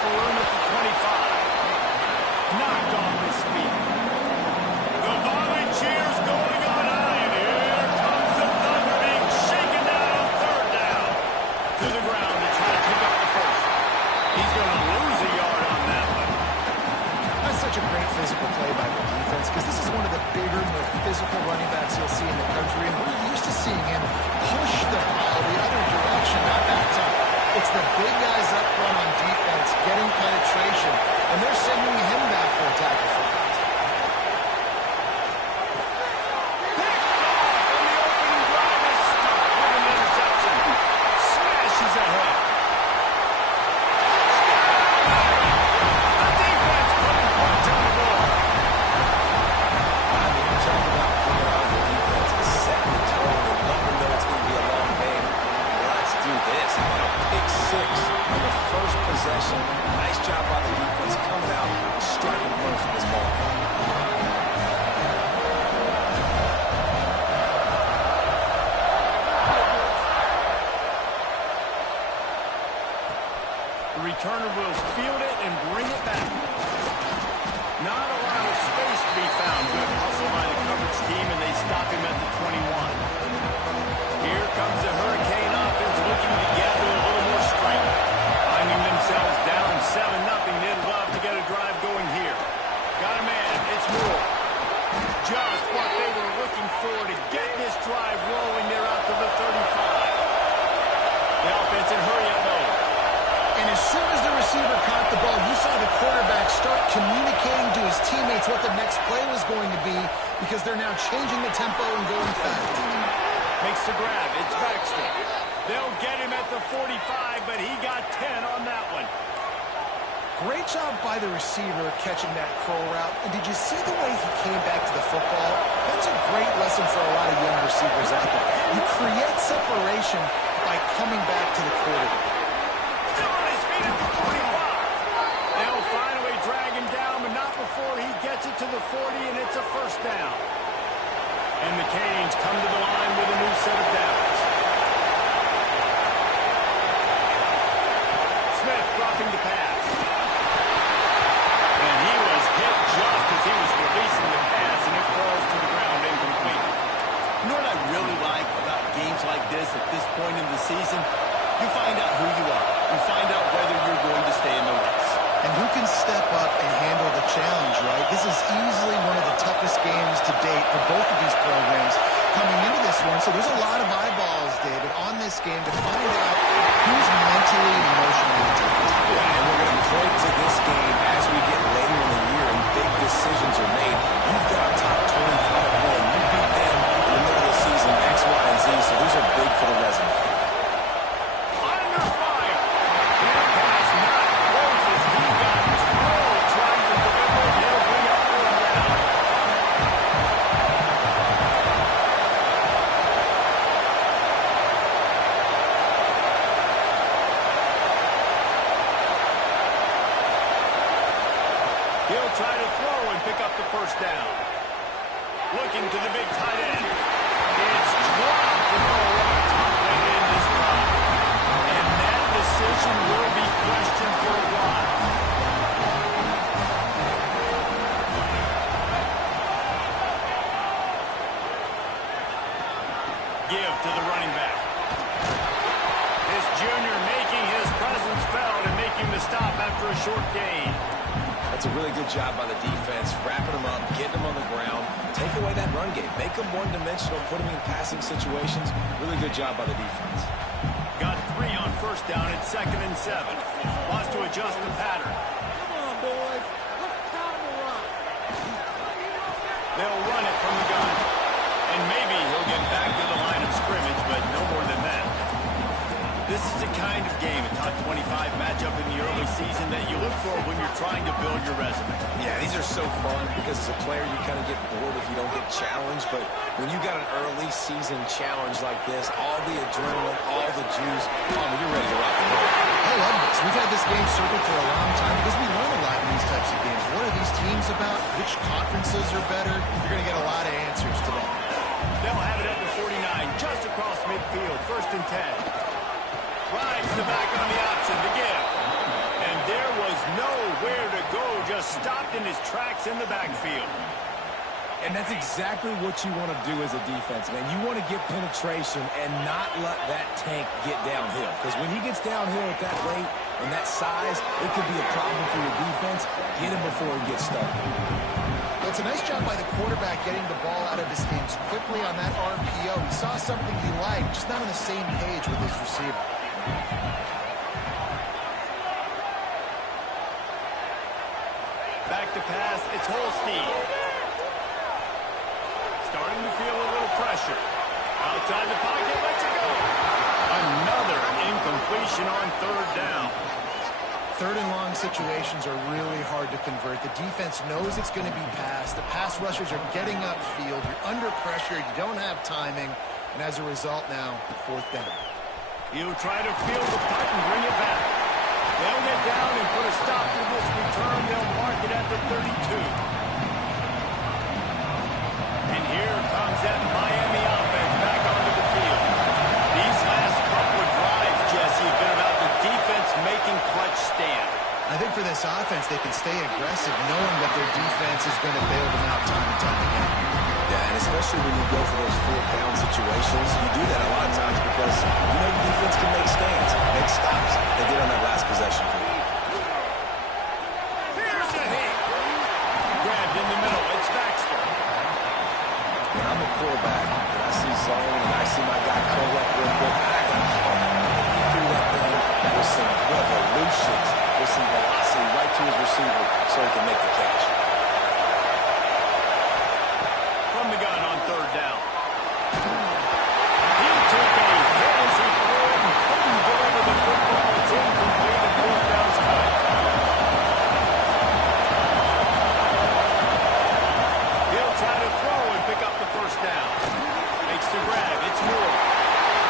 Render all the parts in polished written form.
for room at the 25. Knocked off his feet. The volley cheers going on high, and here comes the Thunder being shaken down on third down. To the ground to try to pick up the first. He's going to lose a yard on that one. That's such a great physical play by the defense because this is one of the bigger, more physical running backs you'll see in the country, and we're used to seeing him push the ball the other direction, not back up. It's the big guys up front on defense getting penetration, and they're sending him back for a tackle for that. Nice job by the defense coming out and striking first in this ball game. The returner will field it and bring it back. Not a lot of space to be found. Good hustle by the coverage team, and they stop him at the 21. Here comes the Hurricane offense looking to gather a little more strength. Finding themselves down 7-0. They'd love to get a drive going here. Got a man. It's Moore. Just what they were looking for to get this drive rolling. They're out to the 35. The offense in hurry-up mode. And as soon as the receiver caught the ball, you saw the quarterback start communicating to his teammates what the next play was going to be because they're now changing the tempo and going fast. Makes the grab. It's Baxter. They'll get him at the 45, but he got 10 on that one. Great job by the receiver catching that curl route. And did you see the way he came back to the football? That's a great lesson for a lot of young receivers out there. You create separation by coming back to the quarterback. Still on his feet at the 45. They'll finally drag him down, but not before he gets it to the 40, and it's a first down. And the Canes come to the line with a new set of downs. Smith dropping the pass. And he was hit just as he was releasing the pass, and it falls to the ground incomplete. You know what I really like about games like this at this point in the season? You find out who you are. You find out whether you're going to stay in the race. And who can step up and handle the challenge, right? This is easily one of the toughest games to date for both of these programs coming into this one. So there's a lot of eyeballs, David, on this game to find out who's mentally and emotionally intact. Yeah, and we're going to point to this game as we get later in the year and big decisions are made. You've got a top 25 win. You beat them in the middle of the season, X, Y, and Z, so these are big for the resume. Under fire. That pass not close as he got drilled trying to deliver. They'll bring up third down. He'll try to throw and pick up the first down. Looking to the big tight end. It's dropped with a rock top way in this drive. And that decision will be questioned for a while. Give to the running back. This junior making his presence felt and making the stop after a short gain. That's a really good job by the defense, wrapping them up, getting them on the ground, take away that run game, make them one-dimensional, put them in passing situations. Really good job by the defense. Got 3 on first down at 2nd and 7. Wants to adjust the pattern. Come on, boys. Let's count the run. They'll run it from the gun. And maybe he'll get back to the line of scrimmage, but no more than that. This is the kind of game, a top 25 matchup in the early season that you look for when you're trying to build your resume. Yeah, these are so fun because as a player you kind of get bored if you don't get challenged, but when you got an early season challenge like this, all the adrenaline, all the juice, you're ready to rock and roll. I love this. We've had this game circled for a long time because we learn a lot in these types of games. What are these teams about? Which conferences are better? You're going to get a lot of answers to that. They'll have it at the 49, just across midfield, 1st and 10. Rides the back on the option to give. And there was just stopped in his tracks in the backfield. And that's exactly what you want to do as a defense, man. You want to get penetration and not let that tank get downhill. Because when he gets downhill at that rate and that size, it could be a problem for your defense. Get him before he gets started. Well, it's a nice job by the quarterback getting the ball out of his hands quickly on that RPO. He saw something he liked, just not on the same page with his receiver. Back to pass, it's Holstein. Starting to feel a little pressure. Outside the pocket, lets it go. Another incompletion on third down. Third and long situations are really hard to convert. The defense knows it's going to be passed. The pass rushers are getting upfield. You're under pressure. You don't have timing. And as a result now, fourth down. He'll try to field the punt and bring it back. They'll get down and put a stop to this return. They'll mark it at the 32. And here comes that Miami offense back onto the field. These last couple of drives, Jesse, have been about the defense making clutch stand. I think for this offense, they can stay aggressive knowing that their defense is going to bail them out time and time again. Yeah, and especially when you go for those fourth-down situations, you do that a lot of times because you know the defense can make stands, make stops, and get on that last possession for you. Here's a hit. Grabbed in the middle. It's Baxter. When I'm a quarterback and I see zone and I see my guy curl up real quick, I got to pump him. He threw that thing with some revolutions, with some velocity right to his receiver so he can make the catch. From the gun on third down. He took a hit as he threw it and couldn't deliver the football. It's incomplete and both downs cut. He'll try to throw and pick up the first down. Makes the grab. It's Moore.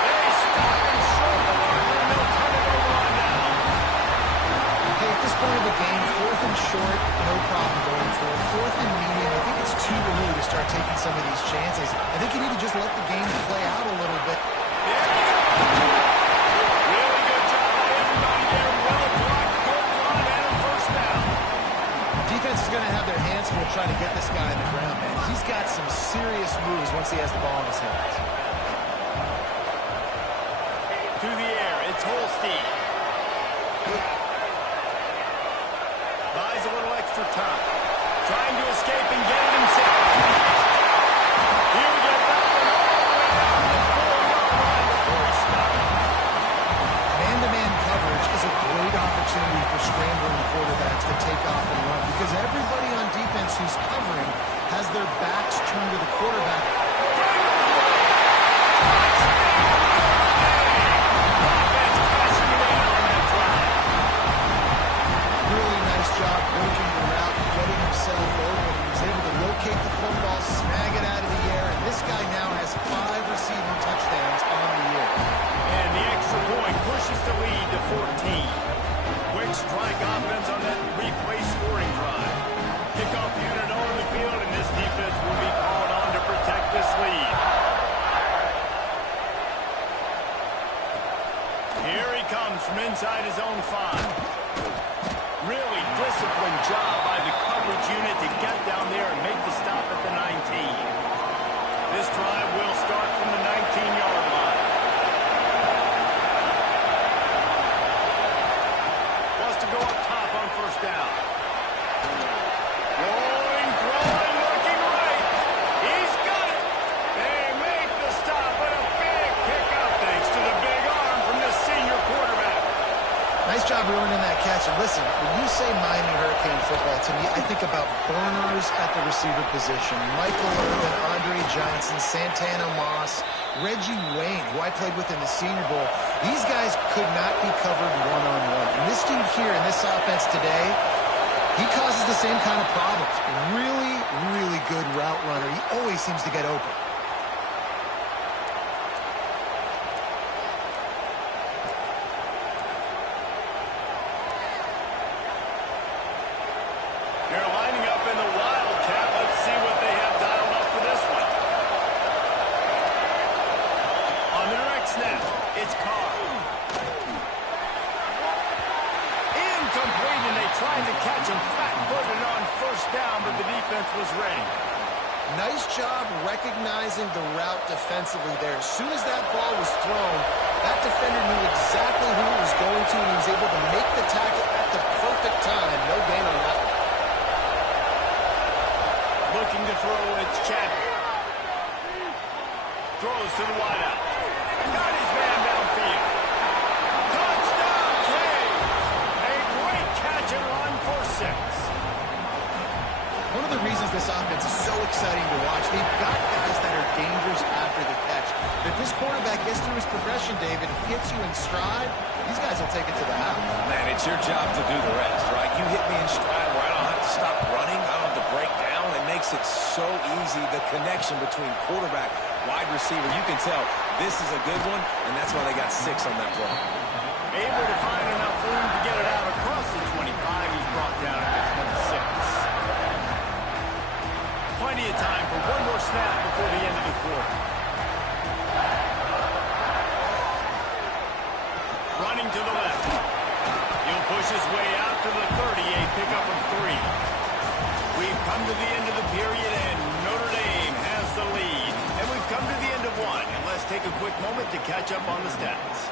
They stop and short the line, and they'll turn it over on down. Hey, at this point of the game, fourth and short, no problem going for it. Fourth and medium, I think it's too early to start taking some of these chances. I think you need to just let the game play out a little bit. Really good job by everybody there. Well blocked, good run, and a first down. Defense is going to have their hands full trying to get this guy on the ground, man. He's got some serious moves once he has the ball in his hands. To the air, it's Holstein. Buys a little extra time. Trying to escape and get it himself. He'll get that one all the way down the 4-yard line before he stopped. Man-to-man coverage is a great opportunity for scrambling quarterbacks to take off and run because everybody on defense who's covering has their backs turned to the quarterback. Offense crashing it in on that drive. Really nice job breaking the route and getting himself open. He was able to locate the football, snag it out of the air, and this guy now has 5 receiving touchdowns on the year. And the extra point pushes the lead to 14. Quick strike offense on that replay scoring drive. Kickoff unit on the field, and this defense will be called on to protect this lead. Here he comes from inside his own 5. Really disciplined job by the coverage unit to get down there and make the stop at the 19. This drive will start from the 19-yard line. Wants to go up top on first down. Rolling, throwing, looking right. He's got it. They make the stop with a big pickup thanks to the big arm from this senior quarterback. Nice job ruining that catch. And listen, when you say Miami Hurricane football, to me, I think about burners at the receiver position. Michael Irvin, Andre Johnson, Santana Moss, Reggie Wayne, who I played with in the Senior Bowl. These guys could not be covered one-on-one. And this dude here in this offense today, he causes the same kind of problems. Really, really good route runner. He always seems to get open. They're lining up in the Wildcat. Let's see what they have dialed up for this one. On the direct snap, it's Carr. Incomplete, and they tried to catch him flat-footed first down, but the defense was ready. Nice job recognizing the route defensively there. As soon as that ball was thrown, that defender knew exactly who it was going to, and he was able to make the tackle at the perfect time. No gain on that one. Looking to throw, it's Chadwick. Throws to the wideout. Got his man downfield. Touchdown, Caves! A great catch and run for 6. One of the reasons this offense is so exciting to watch, they've got guys that are dangerous after the catch. If this quarterback gets through his progression, David, hits you in stride, these guys will take it to the house. Man, it's your job to do the rest, right? You hit me in stride where I don't have to stop running. I don't have to break down. It makes it so easy, the connection between quarterback, wide receiver. You can tell this is a good one, and that's why they got 6 on that play. Able to find enough room to get it out across the 25. He's brought down at the 26. Plenty of time for one more snap before the end of the quarter. Running to the left. He'll push his way out to the 30, a pickup of 3. We've come to the end of the period, and Notre Dame has the lead. And we've come to the end of 1, and let's take a quick moment to catch up on the stats.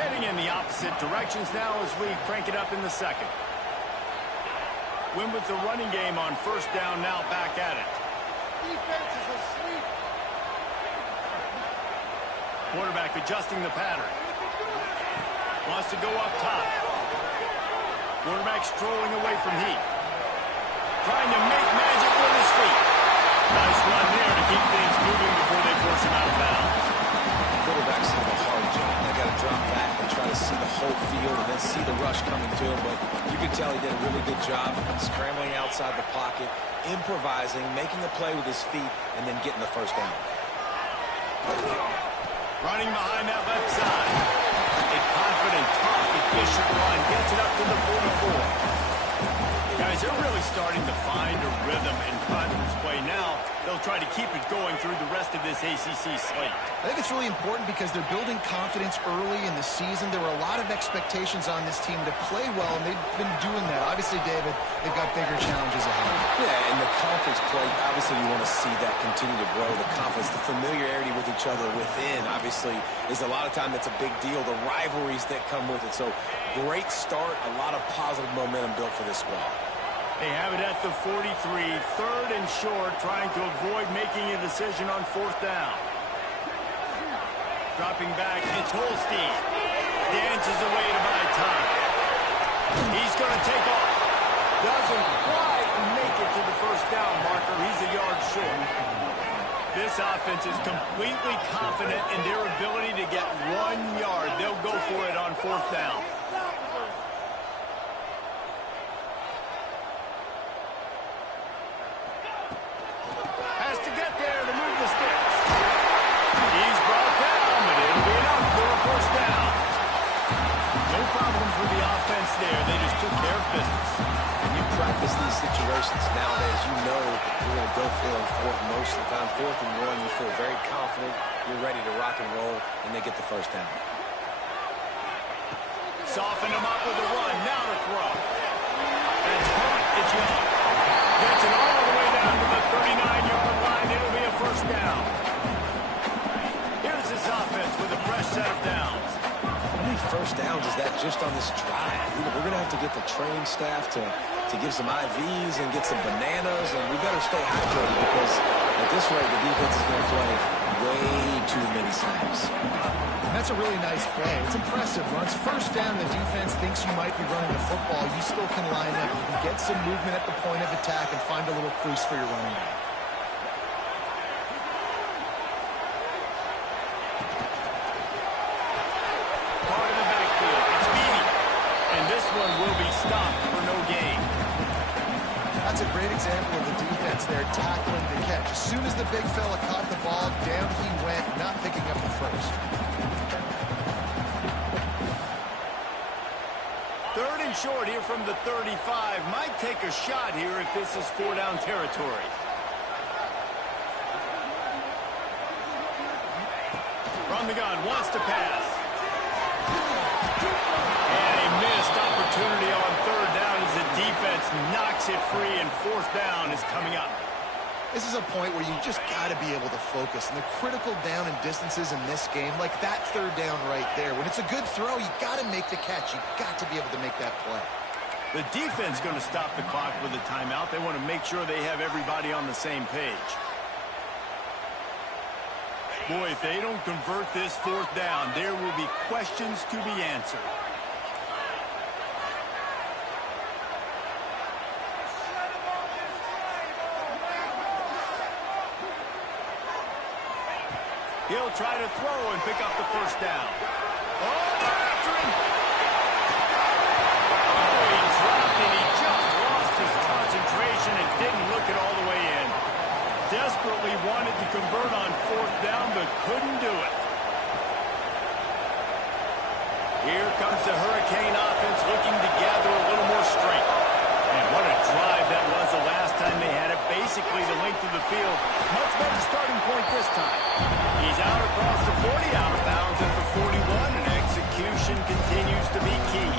Heading in the opposite directions now as we crank it up in the second. Win with the running game on first down, now back at it. Defense is asleep. Quarterback adjusting the pattern. Wants to go up top. Quarterback strolling away from heat. Trying to make magic with his feet. Nice run there to keep things moving before they force him out of bounds. Quarterbacks have a hard job. They got to drop back and try to see the whole field and then see the rush coming to him. But you can tell he did a really good job scrambling outside the pocket, improvising, making a play with his feet, and then getting the first down. Running behind that left side. A confident, tough, efficient run. Gets it up to the 44. Guys, they're really starting to find a rhythm and confidence play now. They'll try to keep it going through the rest of this ACC slate. I think it's really important because they're building confidence early in the season. There were a lot of expectations on this team to play well, and they've been doing that. Obviously, David, they've got bigger challenges ahead. Yeah, and the conference play, obviously you want to see that continue to grow. The confidence, the familiarity with each other within, obviously, is a lot of time that's a big deal. The rivalries that come with it. So, great start, a lot of positive momentum built for this squad. They have it at the 43, 3rd and short, trying to avoid making a decision on 4th down. Dropping back, it's Holstein. Dances away to buy time. He's going to take off. Doesn't quite make it to the first down marker. He's a yard short. This offense is completely confident in their ability to get 1 yard. They'll go for it on 4th down. Has to get there to move the sticks. He's brought down, but it'll be enough for a first down. No problems with the offense there. They just took care of business. And you practice these situations nowadays. You know you're going to go for it on 4th most of the time. 4th and 1, you feel very confident. You're ready to rock and roll, and they get the first down. Soften him up with a run. Now to throw. That's caught. It's Young. Gets it all the way down to the 39-yard line. It'll be a first down. Here's this offense with a fresh set of downs. How many first downs is that just on this drive? We're going to have to get the training staff to give some IVs and get some bananas, and we better stay hydrated because at this rate, the defense is going to play way too many snaps. That's a really nice play. It's impressive. Once first down, the defense thinks you might be running the football. You still can line up. You can get some movement at the point of attack and find a little crease for your running back. Part of the backfield. It's Beatty. And this one will be stopped for no gain. That's a great example of the defense there tackling the catch. As soon as the big fella caught the ball, down he went, not picking up the first. 3rd and short here from the 35. Might take a shot here if this is 4-down territory. From the gun, wants to pass. And a missed opportunity on 3rd down as the defense knocks it free, and fourth down is coming up. This is a point where you just got to be able to focus. And the critical down and distances in this game, like that third down right there, when it's a good throw, you got to make the catch. You got to be able to make that play. The defense is going to stop the clock with a timeout. They want to make sure they have everybody on the same page. Boy, if they don't convert this fourth down, there will be questions to be answered. He'll try to throw and pick up the first down. Oh, they're after him. Oh, he dropped it. He just lost his concentration and didn't look it all the way in. Desperately wanted to convert on fourth down, but couldn't do it. Here comes the Hurricane offense looking to gather a little more strength. And what a drive that was the last time they had it. Basically the length of the field. Much better starting point this time. He's out across the 40, out of bounds at the 41, and execution continues to be key.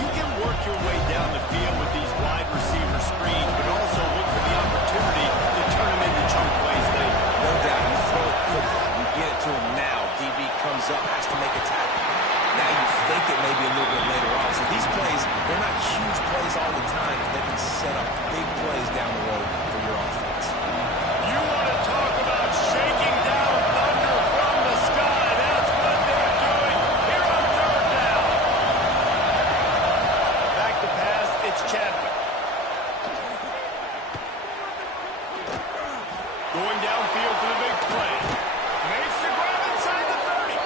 You can work your way down the field with these wide receiver screens, but also look for the opportunity to turn them into chunk plays later. No doubt, you throw it quickly. You get it to him now. DB comes up, has to make a tackle. Now you think it may be a little bit later on. So these plays, they're not huge plays all the time, but they can set up big plays down the road for your offense. You want to talk about shaking down thunder from the sky. That's what they're doing here on third down. Back to pass, it's Chadwick. Going downfield for the big play. Makes the grab inside the 30.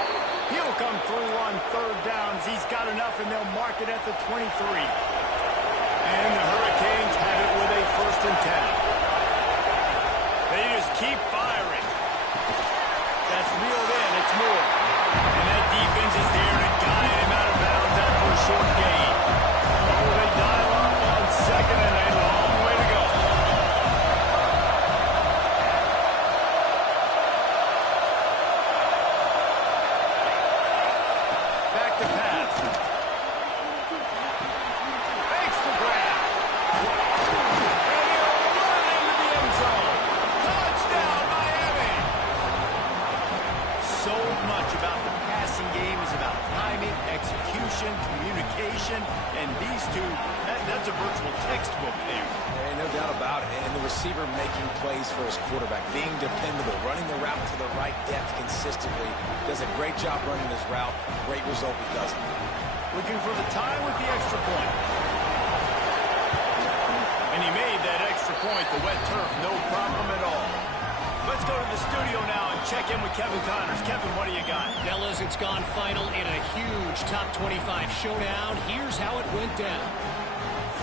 He'll come through on third downs. He's got enough, and they'll mark it at the 23. And the Hurricanes have it with a 1st and 10. They just keep firing. That's reeled in. It's Moore. And that defense is there to guide him out of bounds after a short gain. Oh, they dial up on second and a long way to go. Back to pass. Makes the grab. And he'll run into the end zone. Touchdown, Miami. So much about the passing game is about timing, execution, communication, and these two, that's a virtual textbook there. There ain't no doubt about it. And the receiver making plays for his quarterback, being dependable, running the route to the right depth consistently. Does a great job running his route. Great result because of it. Looking for the tie with the extra point. And he made that extra point, the wet turf, no problem at all. Let's go to the studio now and check in with Kevin Connors. Kevin, what do you got? Fellas, it's gone final in a huge top 25 showdown. Here's how it went down.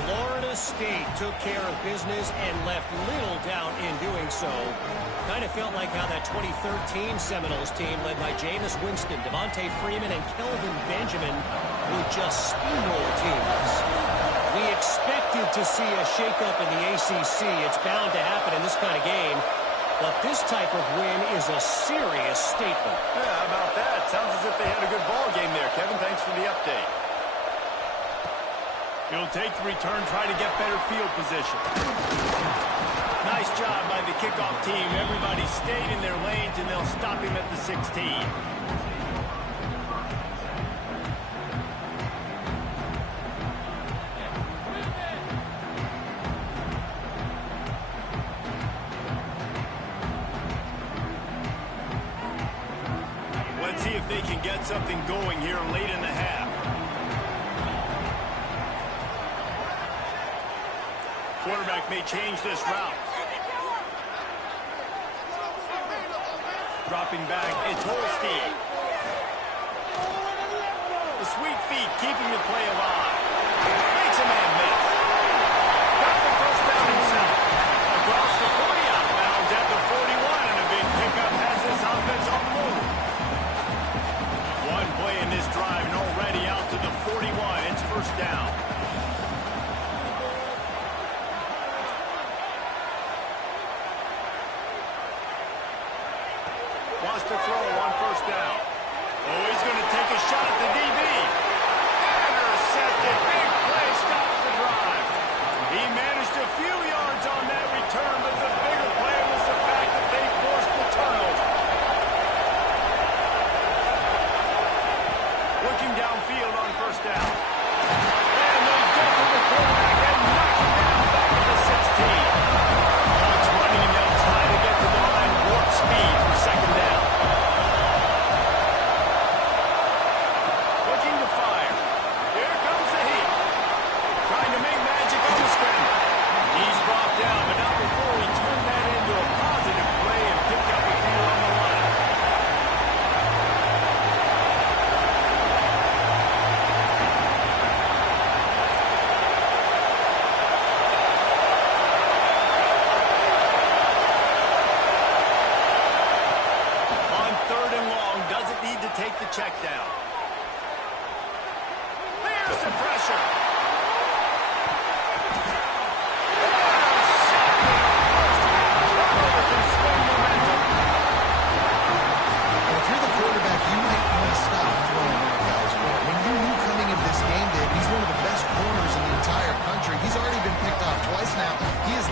Florida State took care of business and left little doubt in doing so. Kind of felt like how that 2013 Seminoles team led by Jameis Winston, Devontae Freeman, and Kelvin Benjamin would just steamroll teams. We expected to see a shakeup in the ACC. It's bound to happen in this kind of game. But this type of win is a serious statement. Yeah, how about that? Sounds as if they had a good ball game there. Kevin, thanks for the update. He'll take the return, try to get better field position. Nice job by the kickoff team. Everybody stayed in their lanes, and they'll stop him at the 16. Let's see if they can get something going here late in the half. Quarterback may change this route. Dropping back, it's Holstein. The sweet feet keeping the play alive. Makes a man miss. Got the first down himself. Across the 40 out of bounds at the 41, and a big pickup has this offense on the move. One play in this drive, and already out to the 41. It's first down. Wants to throw on first down. Oh, he's going to take a shot at the DB. Intercepted. Big play stops the drive.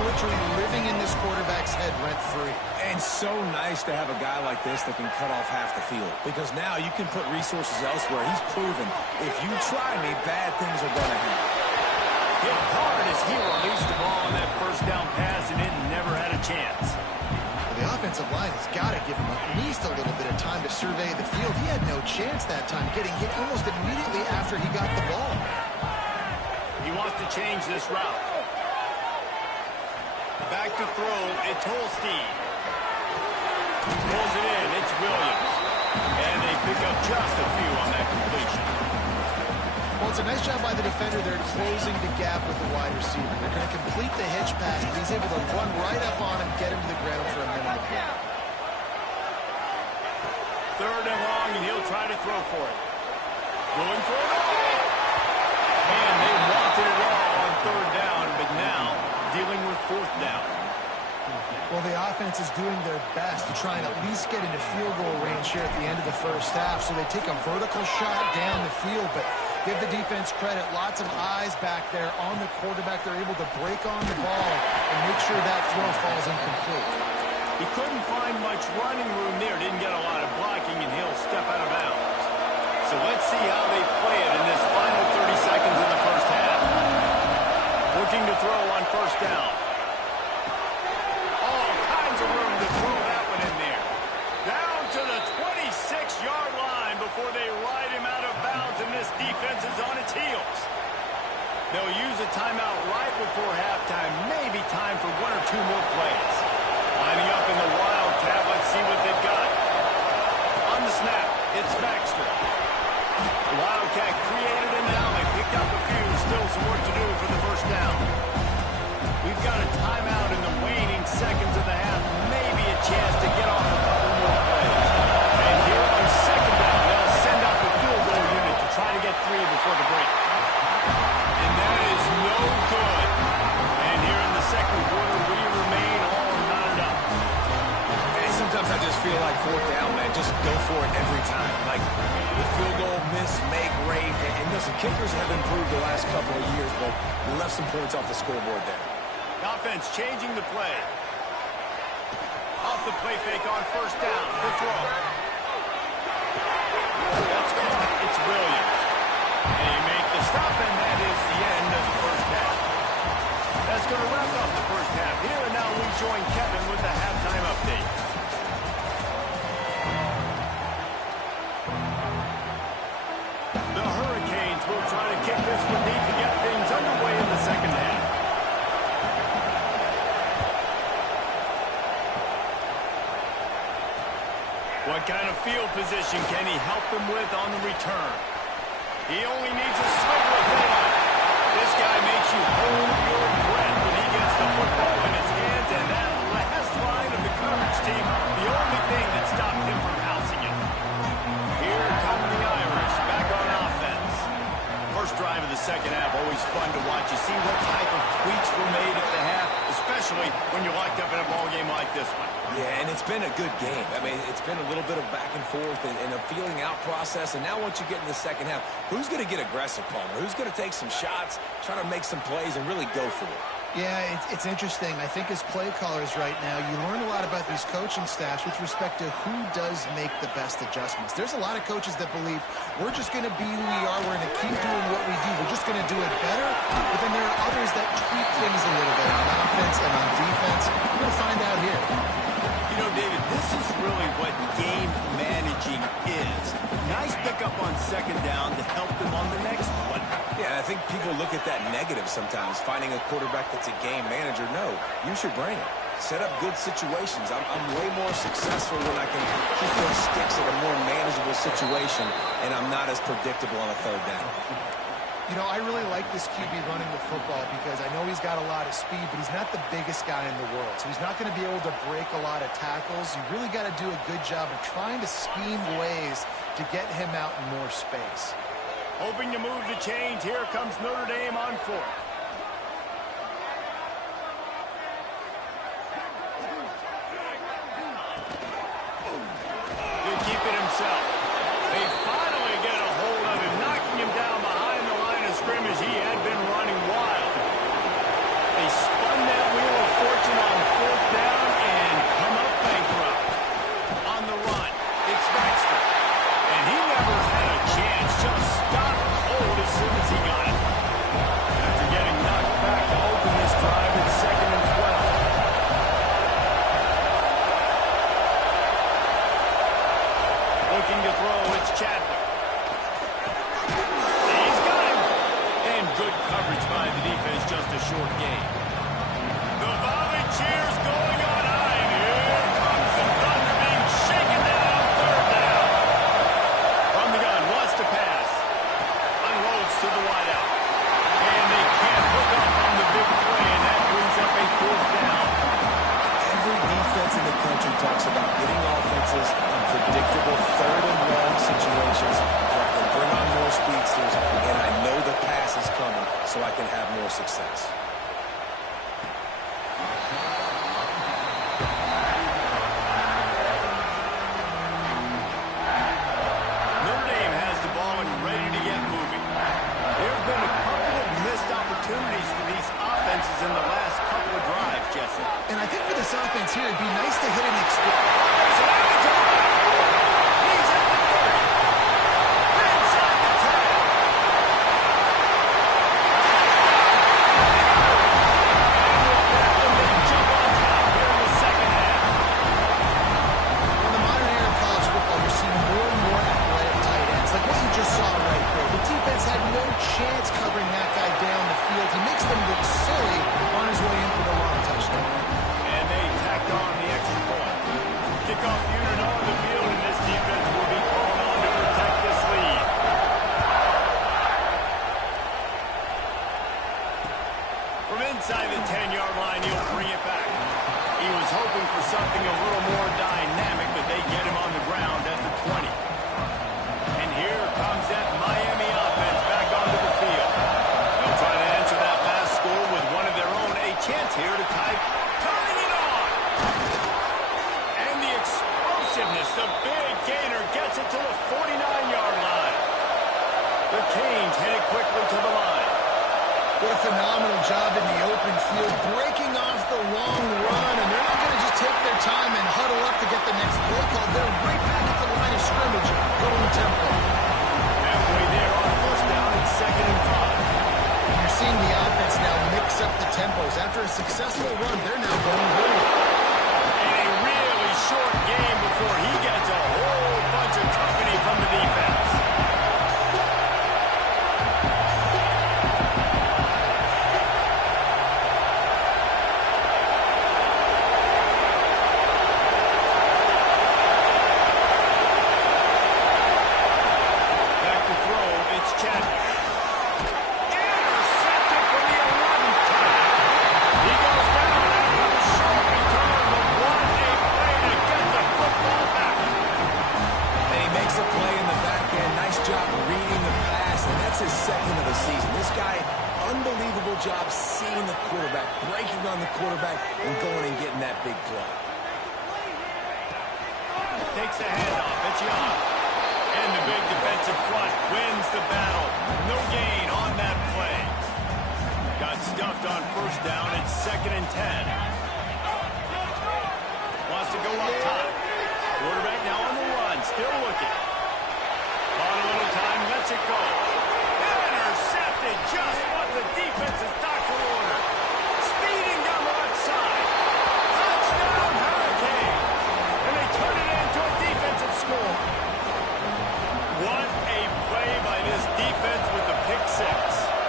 poetry living in this quarterback's head rent-free. And so nice to have a guy like this that can cut off half the field. Because now you can put resources elsewhere. He's proven, if you try me, bad things are going to happen. Hit hard as he released the ball on that first down pass, and it never had a chance. The offensive line has got to give him at least a little bit of time to survey the field. He had no chance that time, getting hit almost immediately after he got the ball. He wants to change this route. Back to throw, it's Holstein. Pulls it in, it's Williams. And they pick up just a few on that completion. Well, it's a nice job by the defender there closing the gap with the wide receiver. They're going to complete the hitch pass, but he's able to run right up on him, get him to the ground for a minimal gain. Third and long, and he'll try to throw for it. Going for it all. And they wanted it all on third down, but now dealing with fourth down. Well, the offense is doing their best to try and at least get into field goal range here at the end of the first half. So they take a vertical shot down the field, but give the defense credit. Lots of eyes back there on the quarterback. They're able to break on the ball and make sure that throw falls incomplete. He couldn't find much running room there. Didn't get a lot of blocking, and he'll step out of bounds. So let's see how they play it in this final 30 seconds of the first half. Looking to throw on first down. All kinds of room to throw that one in there. Down to the 26-yard line before they ride him out of bounds, and this defense is on its heels. They'll use a timeout right before halftime. Maybe time for one or two more plays. Lining up in the Wildcat. Let's see what they've got. On the snap, it's Baxter. The Wildcat created it now. They picked up a few. Still some work to do for the first down. We've got a timeout in the waning seconds of the half. Maybe a chance to get off a couple more plays. And here on second down, they'll send out the field goal unit to try to get three before the break. And that is no good. And here in the second quarter, we remain all knotted up. Hey, sometimes I just feel like fourth down, man. Just go for it every time. Like the field goal miss, make, rate. And listen, kickers have improved the last couple of years, but we left some points off the scoreboard there. Offense changing the play. Off the play fake on first down. The throw. That's caught. It's Williams. They make the stop, and that is the end of the first half. That's going to wrap up the first half here, and now we join Kevin with the halftime update. The Hurricanes will try to kick this one deep to get things underway in the second half. What kind of field position can he help them with on the return? He only needs a sliver of daylight. This guy makes you hold your breath when he gets the football in his hands, and that last line of the coverage team, the only thing that stopped him from housing it. Here come the Irish, back on offense. First drive of the second half, always fun to watch. You see what type of tweaks were made at the half, especially when you're locked up in a ball game like this one. Yeah, and it's been a good game. I mean, it's been a little bit of back and forth and a feeling out process. And now once you get in the second half, who's going to get aggressive, Palmer? Who's going to take some shots, try to make some plays, and really go for it? Yeah, it's interesting. I think as play callers right now, you learn a lot about these coaching staffs with respect to who does make the best adjustments. There's a lot of coaches that believe we're just going to be who we are. We're going to keep doing what we do. We're just going to do it better. But then there are others that tweak things a little bit on offense and on defense. We're going to find out here. You know, David, this is really what game managing is. Nice pickup on second down to help them on the next one. Yeah, I think people look at that negative sometimes, finding a quarterback that's a game manager. No, use your brain. Set up good situations. I'm way more successful when I can keep those sticks at a more manageable situation, and I'm not as predictable on a third down. You know, I really like this QB running the football because I know he's got a lot of speed, but he's not the biggest guy in the world. So he's not going to be able to break a lot of tackles. You really got to do a good job of trying to scheme ways to get him out in more space. Hoping to move the chains. Here comes Notre Dame on fourth. He'll keep it himself. They finally get a hold of him, knocking him down behind the line of scrimmage. He had been running wild. They spun that wheel of just a short gain. The volley cheers going on high. And here comes the thunder being shaken down on third down. From the gun, wants to pass. Unloads to the wideout. And they can't hook up on the big play, and that brings up a fourth down. Every defense in the country talks about getting offenses in predictable third and long situations where I can bring on more speedsters, and I know the pass is coming so I can have more success. Notre Dame has the ball and ready to get moving. There have been a couple of missed opportunities for these offenses in the last couple of drives, Jesse. And I think for this offense here, it'd be nice to hit an explosive. He's at the 30. Inside the 10. And they jump on top here in the second half. In the modern era of college football, you're seeing more and more athletic tight ends, like what you just saw right there. The defense had no chance covering that guy down the field. He makes them look silly on his way in for the long touchdown. And they tacked on the extra point. Kickoff unit on the field, and this defense will be called on to protect this lead. From inside the 10-yard line, he'll bring it back. He was hoping for something a little more dynamic, but they get him on the ground at the 20. And here comes that Miami offense back onto the field. They'll try to answer that pass score with one of their own. A chance here to tying it on. And the explosiveness, the big gainer gets it to the 49-yard line. The Canes headed quickly to the line. What a phenomenal job in the open field, breaking off the long run, and they're not going to just take their time and huddle up to get the next play call. They're right back at the line of scrimmage, going tempo. Halfway there on first down, it's 2nd and 5. You're seeing the offense now mix up the tempos. After a successful run, they're now going vertical. And a really short game before he gets a whole bunch of company from the defense. Back to throw, it's Chadwick. Intercepted for the 11th time. He goes down after a short return, but what a play to get the football back. And he makes a play in the back end. Nice job reading the pass, and that's his second of the season. This guy, unbelievable job seeing the quarterback, breaking on the quarterback, and going and getting that big play. Takes the handoff, it's Young. And the big defensive front wins the battle. No gain on that play. Got stuffed on first down, it's 2nd and 10. Wants to go up top. Quarterback now on the run, still looking. Bought a little time, lets it go. Intercepted, just what the defense's doctor ordered. Speeding down the left side. Touchdown, Hurricane. And they turn it into a defensive score. What a play by this defense with the pick six.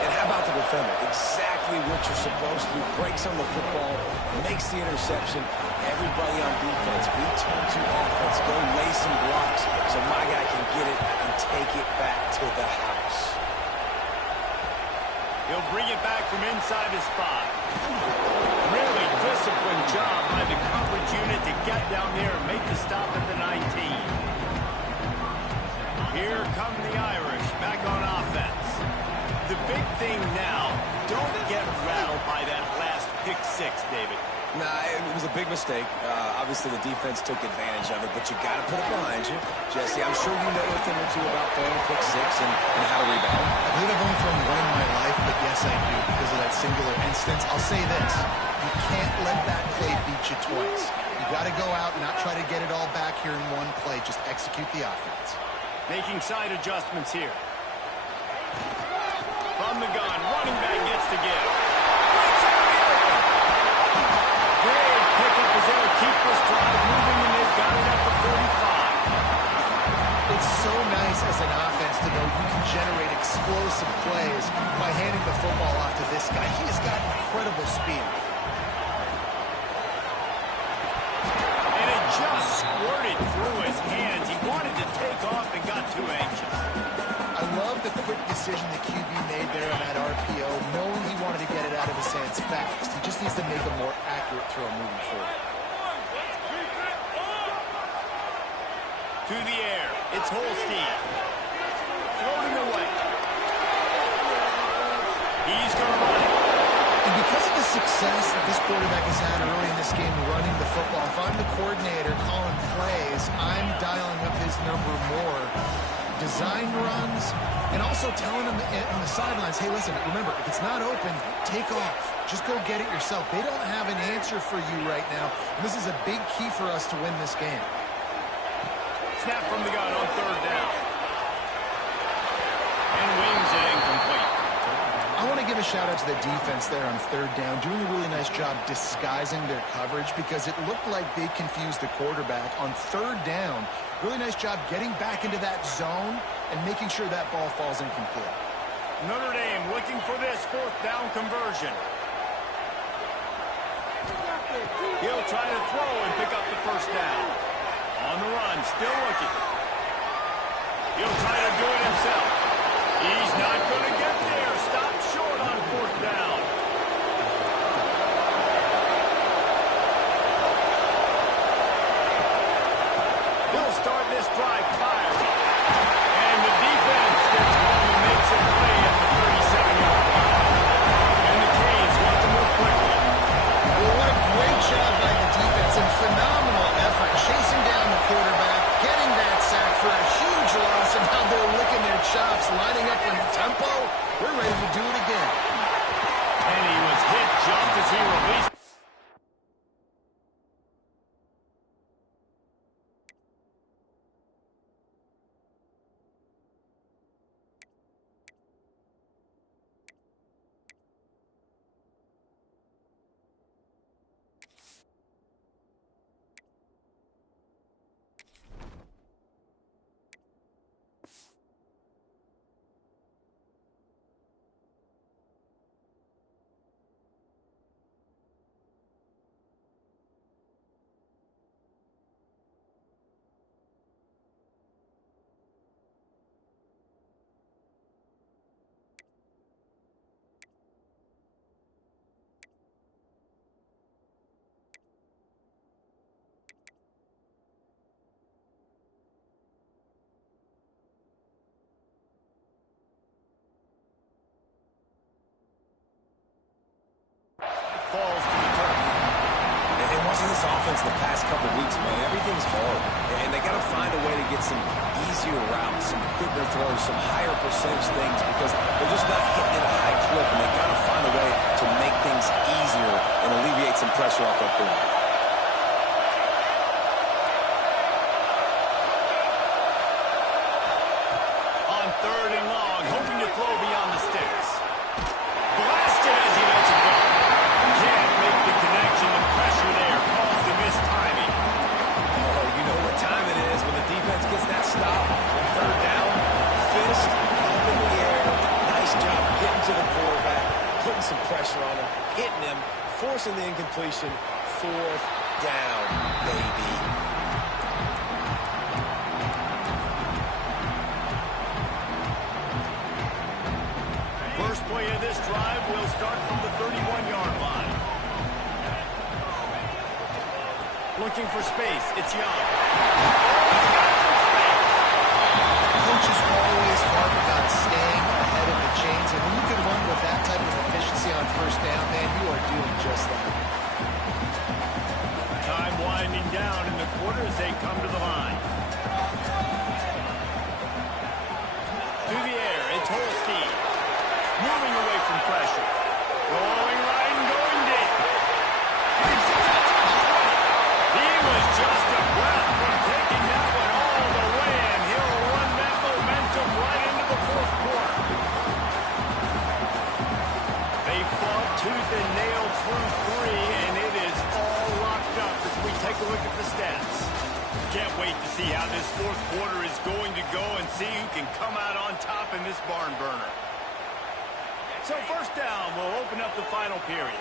And how about the defender? Exactly what you're supposed to do. Breaks on the football, makes the interception. Everybody on defense, return to offense. Go lay some blocks so my guy can get it and take it back to the house. He'll bring it back from inside his spot. Really disciplined job by the coverage unit to get down there and make the stop at the 19. Here come the Irish back on offense. The big thing now, don't get rattled by that last pick six, David. Nah, it was a big mistake. Obviously, the defense took advantage of it, but you got to put it behind you. Jesse, I'm sure you know a thing or two about throwing a pick six and how to rebound. I believe I've only thrown one in my life, but yes, I do because of that singular instance. I'll say this. You can't let that play beat you twice. You got to go out and not try to get it all back here in one play. Just execute the offense. Making side adjustments here. From the gun, running back gets to give. Breaks out the open. Great pickup is able to keep this drive moving, and they've got it at the 45. It's so nice as an offense to know you can generate explosive plays by handing the football off to this guy. He has got incredible speed. And it just squirted through his hands. He wanted to take off and got too anxious. I love the quick decision the QB made there on that RPO, knowing he wanted to get it out of his hands fast. He just needs to make a more accurate throw moving forward. To the air. It's Holstein. Floating away. He's going to run it. And because of the success that this quarterback has had early in this game running the football, if I'm the coordinator calling plays, I'm dialing up his number more. Design runs, and also telling him on the sidelines, hey, listen, remember, if it's not open, take off. Just go get it yourself. They don't have an answer for you right now, and this is a big key for us to win this game. Snap from the gun on third down. And wings it incomplete. I want to give a shout-out to the defense there on third down, doing a really nice job disguising their coverage because it looked like they confused the quarterback on third down. Really nice job getting back into that zone and making sure that ball falls incomplete. Notre Dame looking for this fourth down conversion. He'll try to throw and pick up the first down. On the run, still looking. He'll try to do it himself. He's not going to get there. Stop short on fourth down. He'll start this drive firing. And the defense gets home and makes a play at the 37-yard line. And the Canes want to move quickly. Well, what a great job by the defense and phenomenal effort chasing down the quarterback, getting that sack for a huge loss, and now they're licking their chops, lining up in tempo. We're ready to do it again. And he was hit just as he released. Falls to the turf. And watching this offense the past couple weeks, man, everything's hard. And they got to find a way to get some easier routes, some quicker throws, some higher percentage things because they're just not hitting at a high clip. And they got to find a way to make things easier and alleviate some pressure off their quarterback. On third and long, hoping to throw beyond the sticks. Blasted as he lets it go. Can't make the connection. The pressure there caused the missed timing. Oh, you know what time it is when the defense gets that stop. And third down, fist up in the air. Nice job getting to the quarterback, putting some pressure on him, hitting him, forcing the incompletion. Fourth down, baby. First play of this drive will start from the 31-yard line. Looking for space. It's Young. He's got some space. Coach is always hard about staying ahead of the chains, and when you can run with that type of efficiency on first down, man, you are doing just that. Time winding down in the quarter as they come to the line. To the air. It's Holstein. Moving away from pressure. Going right and going deep. Makes it to the 20. He was just a breath from taking that one all the way, and he'll run that momentum right into the fourth quarter. They fought tooth and nail through three, and it is all locked up as we take a look at the stats. Can't wait to see how this fourth quarter is going to go and see who can come out on top in this barn burner. So first down will open up the final period.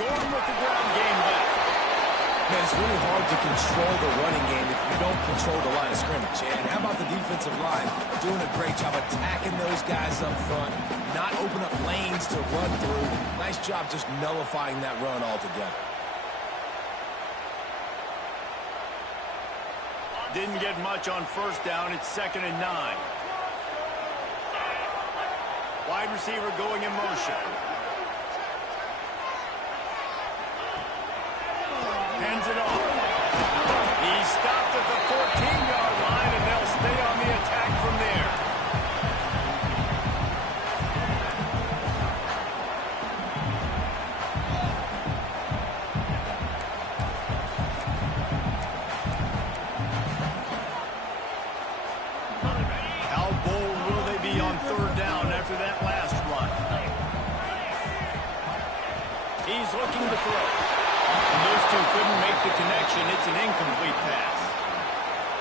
Going with the ground game left. Man, it's really hard to control the running game if you don't control the line of scrimmage. And how about the defensive line doing a great job attacking those guys up front, not open up lanes to run through. Nice job just nullifying that run altogether. Didn't get much on first down. It's 2nd and 9. Wide receiver going in motion. Hands it off. He stopped at the 14-yard line, and they'll stay on the attack from there. How bold will they be on third down after that last run? He's looking to throw. And those two couldn't make the connection. It's an incomplete pass.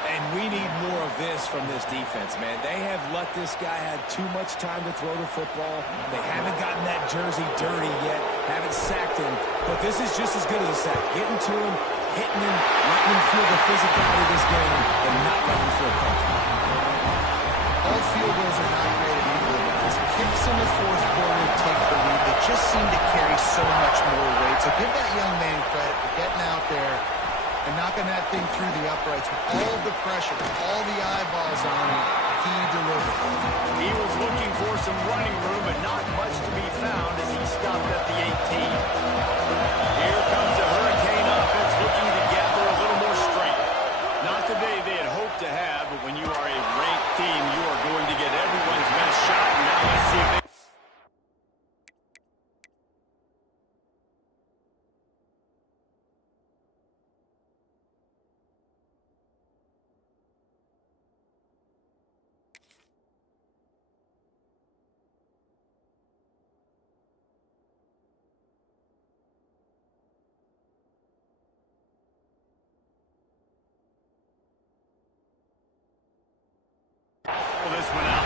And we need more of this from this defense, man. They have let this guy have too much time to throw the football. They haven't gotten that jersey dirty yet, haven't sacked him. But this is just as good as a sack. Getting to him, hitting him, letting him feel the physicality of this game, and not letting him feel comfortable. All field goals are not created equally, guys. Kicks in the fourth quarter take the lead. They just seem to carry so much more weight. So give that young man credit for getting out there and knocking that thing through the uprights with all of the pressure, all the eyeballs on him. He delivered. He was looking for some running room, but not much to be found as he stopped at the 18. Here comes the Hurricane offense looking to gather a little more strength. Not the day they had hoped to have, but when you are a ranked team, you are going to get everyone's best shot. Now let's see if they... pull this one out.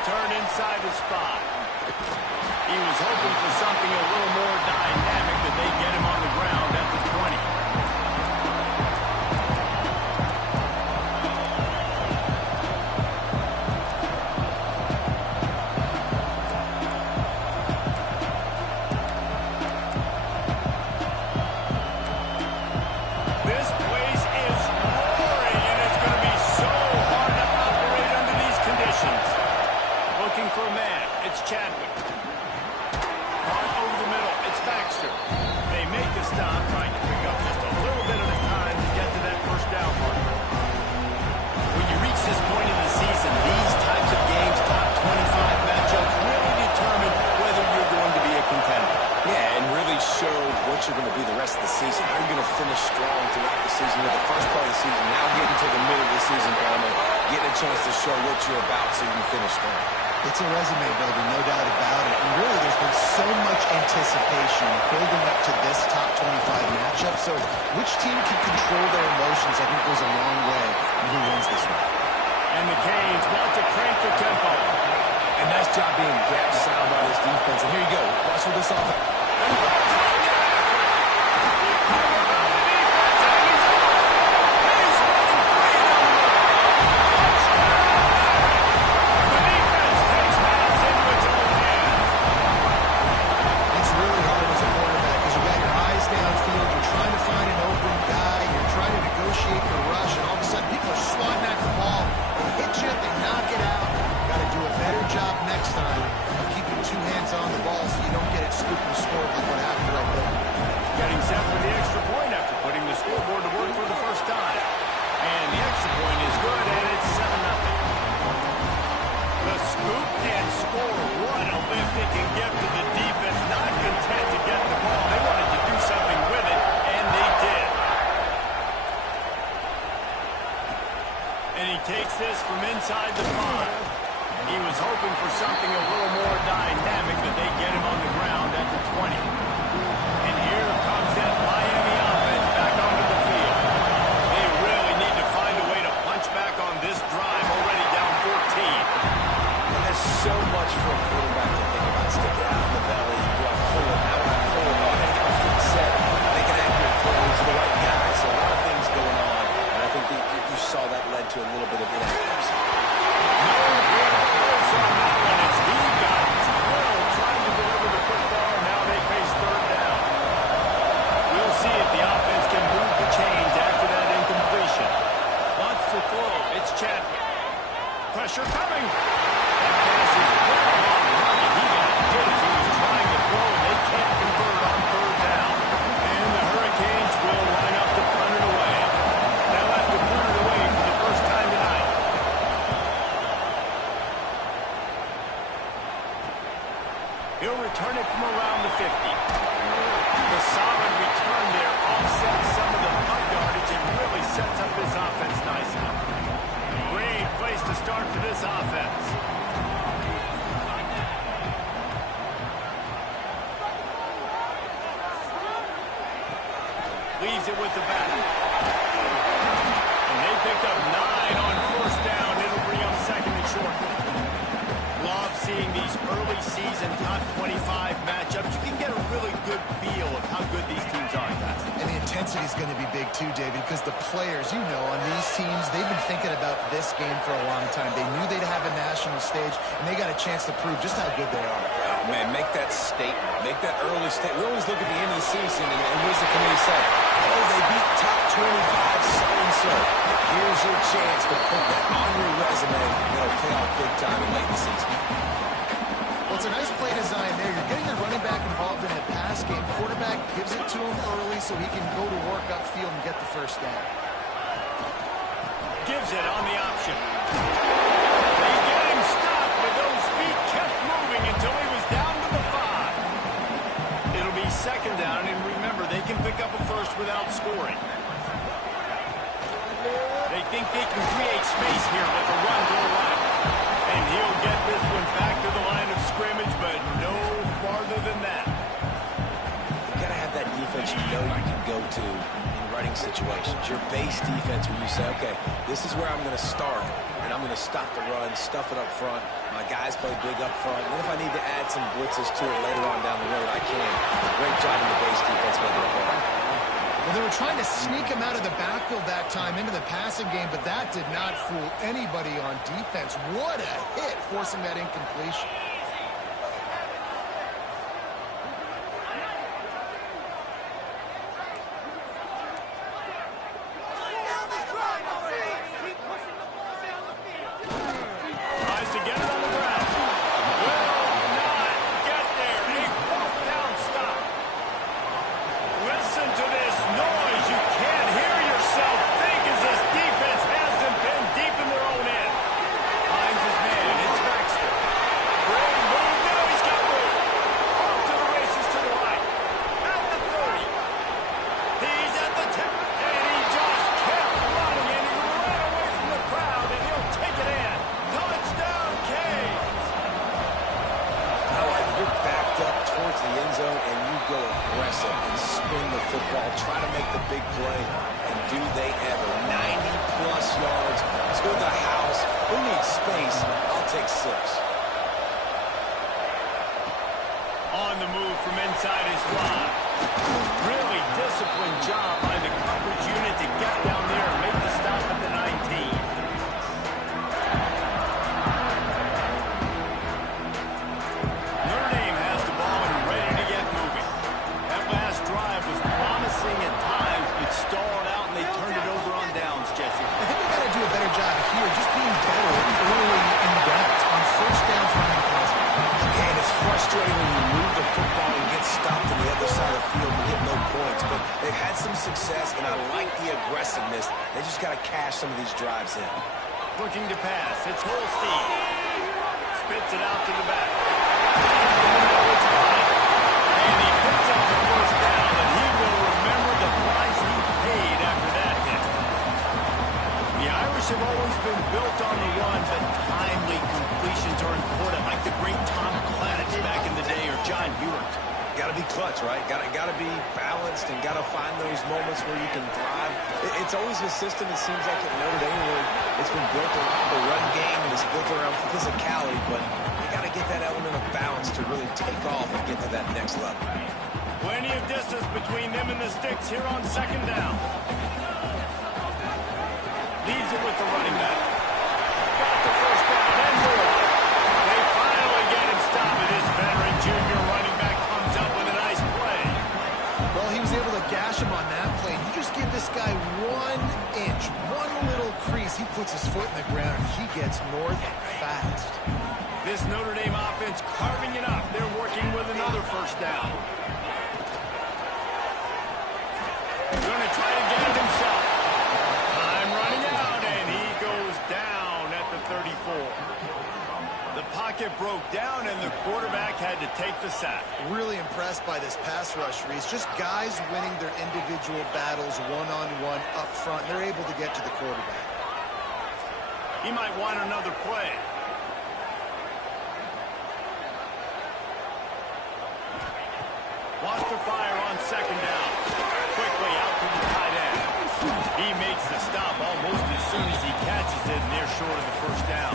return inside the spot. He was hoping for something a little more dynamic, that they get him on the ground at the 20. This place is roaring, and it's going to be so hard to operate under these conditions. Looking for a man. It's Chadwick. Hard over the middle. It's Baxter. They make the stop, trying to pick up just a little bit of the time to get to that first down marker. When you reach this point in the season, these types of games, top 25 matchups, really determine whether you're going to be a contender. Yeah, and really show what you're going to be the rest of the season. How you're going to finish strong throughout the season with the first part of the season. Now getting to the middle of the season, Palmer, getting a chance to show what you're about so you can finish strong. It's a resume builder, no doubt about it. And really, there's been so much anticipation building up to this top 25 matchup. So which team can control their emotions, I think, goes a long way in who wins this one. And the Canes want to crank the tempo. And nice job being gap sound by this defense. And here you go. Watch for this offense. It's really hard as a quarterback because you got your eyes downfield, you're trying to find an open guy, you're trying to negotiate the rush, and all of a sudden people are swatting at the ball. They hit you, they knock it out. Got to do a better job next time of keeping two hands on the ball so you don't get it scooped and scored like what happened right there. Getting set for the extra point after putting the scoreboard to work for the first time. And the extra point is good, and it's 7-0. The scoop and score. What a lift it can give to the defense. Not content to get the ball. They wanted to do something with it, and they did. And he takes this from inside the 5. He was hoping for something a little more dynamic, that they get him on the ground at the 20. And here comes that Miami offense back onto the field. They really need to find a way to punch back on this drive, already down 14. And there's so much for a quarterback to think about. Stick it out in the belly. Do I pull it? How do I pull it on? Get my feet set. Make an accurate throw to the right guy. So a lot of things going on. And I think you saw that led to a little bit of inaccuracy. Pressure coming. That pass is well off the target. He got hit as he was trying to throw, and they can't convert on third down. And the Hurricanes will line up to punt it away. They'll have to punt it away for the first time tonight. He'll return it from around the 50. The solid return there offsets some of the punt yardage and really sets up this offense nicely. Great place to start for this offense. Leaves it with the back. And they pick up 9 on first down. It'll bring up second and short. Love seeing these early season top 25 matchups. You can get a really good feel of how good these teams are, guys. And the intensity is going to be big too, David, because the players, you know, on these teams, they've been thinking about this game for a long time. They knew they'd have a national stage, and they got a chance to prove just how good they are. Oh, man, make that statement. Make that early statement. We always look at the end of the season, and what does the committee say? Oh, they beat top 25 so-and-so. Here's your chance to put that on your resume. It'll pay off big time in late in the season. Well, it's a nice play design there. You're getting your running back involved in a pass game. Quarterback gives it to him early so he can go to work upfield and get the first down. Gives it on the option. They get him stopped, but those feet kept moving until he was down to the 5. It'll be second down, and remember, they can pick up a first without scoring. They think they can create space here with the run to the right. And he'll get this one back to the line of scrimmage, but no farther than that. You got to have that defense you know you can go to in starting situations. Your base defense where you say, okay, this is where I'm going to start, and I'm going to stop the run, stuff it up front. My guys play big up front. And if I need to add some blitzes to it later on down the road, I can. Great job in the base defense making it work. Well, they were trying to sneak him out of the backfield that time into the passing game, but that did not fool anybody on defense. What a hit, forcing that incompletion. On the move from inside his line. Really disciplined job by the coverage unit to get down there and make the stop at the 19. Notre Dame has the ball and ready to get moving. That last drive was promising at times, but stalled out and they turned it over on downs, Jesse. I think we got to do a better job here, just being better early in downs on first down finding passes. And it's frustrating when you move the football and get stopped on the other side of the field and get no points. But they've had some success, and I like the aggressiveness. They just got to cash some of these drives in. Looking to pass. It's Holstein. Spits it out to the back. And he picks up the first down, and he will remember the price he paid after that hit. The Irish have always been built on the run, but timely completions are important, like the great Tom Clanich back in the day or John Hewart. Got to be clutch, right? Got to be balanced and got to find those moments where you can thrive. It's always a system, it seems like at Notre Dame, where it's been built around the run game and it's built around physicality, but you got to get that element of balance to really take off and get to that next level. Plenty of distance between them and the sticks here on second down. Leaves it with the running back. Got the first down and more. They finally get him stopped. This veteran junior running back comes up with a nice play. Well, he was able to gash him on that play. You just give this guy 1 inch, one little crease. He puts his foot in the ground, and he gets north fast. This Notre Dame offense carving it up. They're working with another first down. Going to try to get it himself. Time running out, and he goes down at the 34. The pocket broke down, and the quarterback had to take the sack. Really impressed by this pass rush, Reese. Just guys winning their individual battles one-on-one up front. They're able to get to the quarterback. He might want another play. Wants to fire on second down. Quickly out to the tight end. He makes the stop almost as soon as he catches it, and they're short of the first down.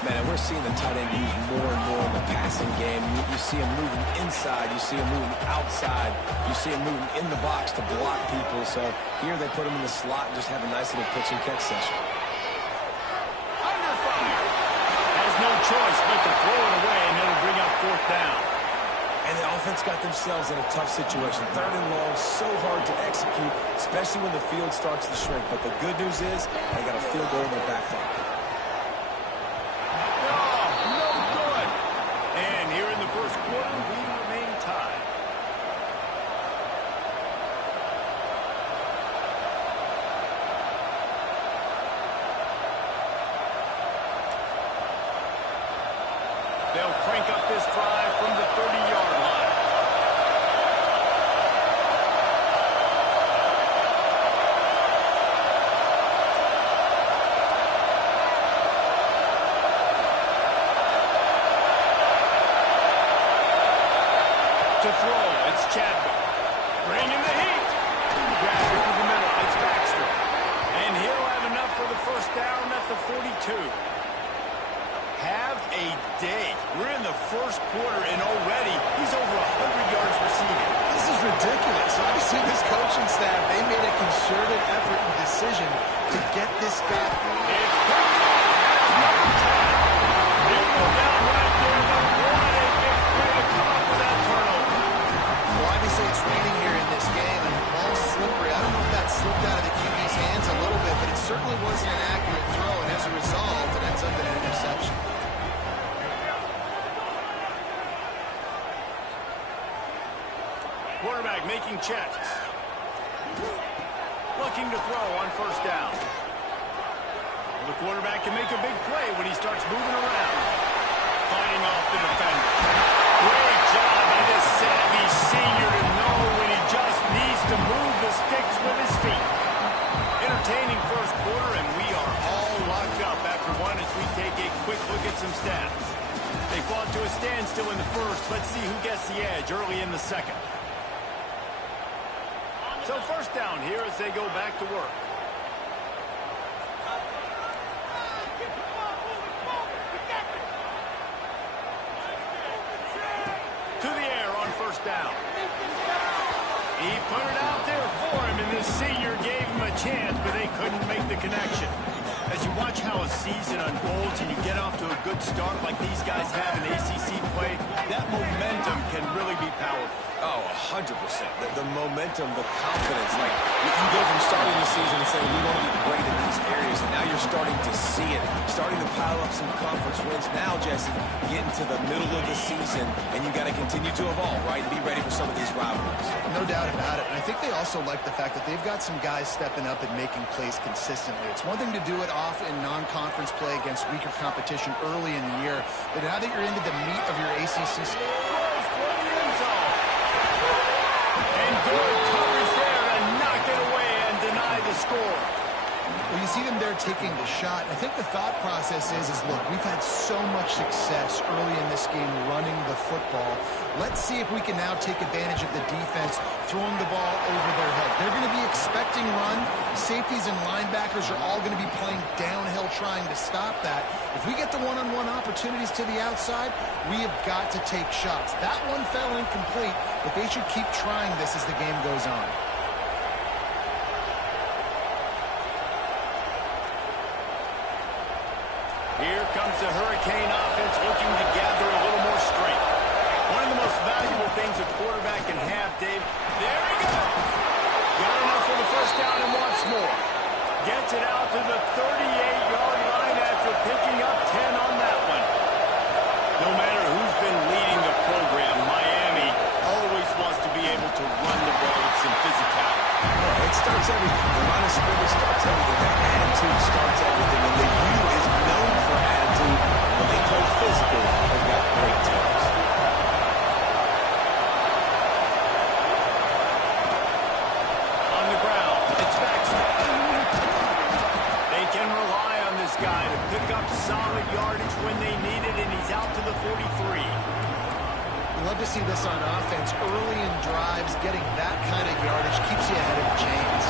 Man, we're seeing the tight end used more and more in the passing game. You see him moving inside. You see him moving outside. You see him moving in the box to block people. So here they put him in the slot and just have a nice little pitch and catch session. Under fire. Has no choice but to throw it away, and it'll bring up fourth down. And the offense got themselves in a tough situation. Third and long, so hard to execute, especially when the field starts to shrink. But the good news is they got a field goal in their back pocket. They'll crank up this drive from the 30-yard line. To throw, it's Chadwick. Bringing the heat. first quarter, and already he's over 100 yards receiving. This is ridiculous. Obviously, this coaching staff, they made a concerted effort and decision to get this guy. It's picked off. That's number 10. He'll go down right there, but what a big play to come up with that turnover. Well, obviously, it's raining here in this game, and the ball's slippery. I don't know if that slipped out of the QB's hands a little bit, but it certainly wasn't an accurate throw, and as a result, it ends up in an interception. Quarterback making checks. Looking to throw on first down. The quarterback can make a big play when he starts moving around. Fighting off the defender. Great job by this savvy senior to know when he just needs to move the sticks with his feet. Entertaining first quarter, and we are all locked up after one as we take a quick look at some stats. They fought to a standstill in the first. Let's see who gets the edge early in the second. So first down here as they go back to work. To the air on first down. He put it out there for him, and this senior gave him a chance, but they couldn't make the connection. As you watch how a season unfolds and you get off to a good start like these guys have in ACC play, that momentum can really be powerful. Oh, 100%. The momentum, the confidence. Like, you go from starting the season and saying, we want to be great in these areas, and now you're starting to see it, starting to pile up some conference wins. Now, Jesse, getting to the middle of the season, and you got to continue to evolve, right, and be ready for some of these rivalries. No doubt about it. And I think they also like the fact that they've got some guys stepping up and making plays consistently. It's one thing to do it off in non-conference play against weaker competition early in the year, but now that you're into the meat of your ACC and good coverage there to knock it away and deny the score. Well, you see them there taking the shot. I think the thought process is look, we've had so much success early in this game running the football. Let's see if we can now take advantage of the defense throwing the ball over their head. They're going to be expecting run. Safeties and linebackers are all going to be playing downhill trying to stop that. If we get the one-on-one opportunities to the outside, we have got to take shots. That one fell incomplete, but they should keep trying this as the game goes on. Here comes the Hurricane offense looking to gather a little more strength. One of the most valuable things a quarterback can have, Dave. There he goes. Got enough for the first down and wants more. Gets it out to the 38-yard line after picking up 10 on that one. No matter who's been leading the program, Miami always wants to be able to run the ball with some physicality. It starts everything. The line of scrimmage starts everything. That attitude starts everything. And the U is known for attitude. When they play physical, they've got great teams. On the ground, it's Baxter. They can rely on this guy to pick up solid yardage when they need it, and he's out to the 43. We love to see this on offense. Early in drives, getting that kind of yardage keeps you ahead of the chains.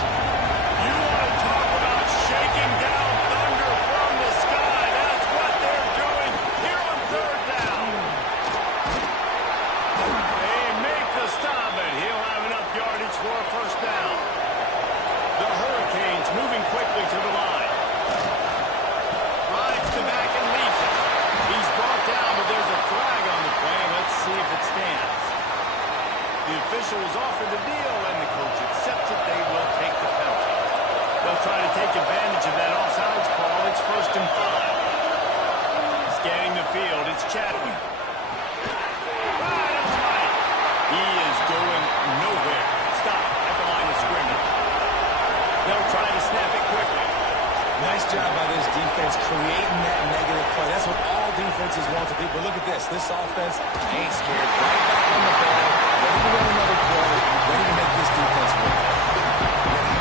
You want to talk about shaking down thunder from the sky. That's what they're doing here on third down. They make the stop, and he'll have enough yardage for a first down. The Hurricanes moving quickly to the line. Rides to back and leaves it. He's brought down, but there's a flag on the play. Let's see if it stands. The official is offered the deal, and the coach accepts it. They will take the penalty. They'll try to take advantage of that offsides call. It's 1st and 5. Scanning the field, it's Chadwick. Right on the right. He is going nowhere. Stop at the line of scrimmage. They'll try to snap it quickly. Nice job by this defense creating that negative play. That's what all defenses want to do. But look at this. This offense ain't scared. Right back on the ball. Ready to run another play. Ready to make this defense work.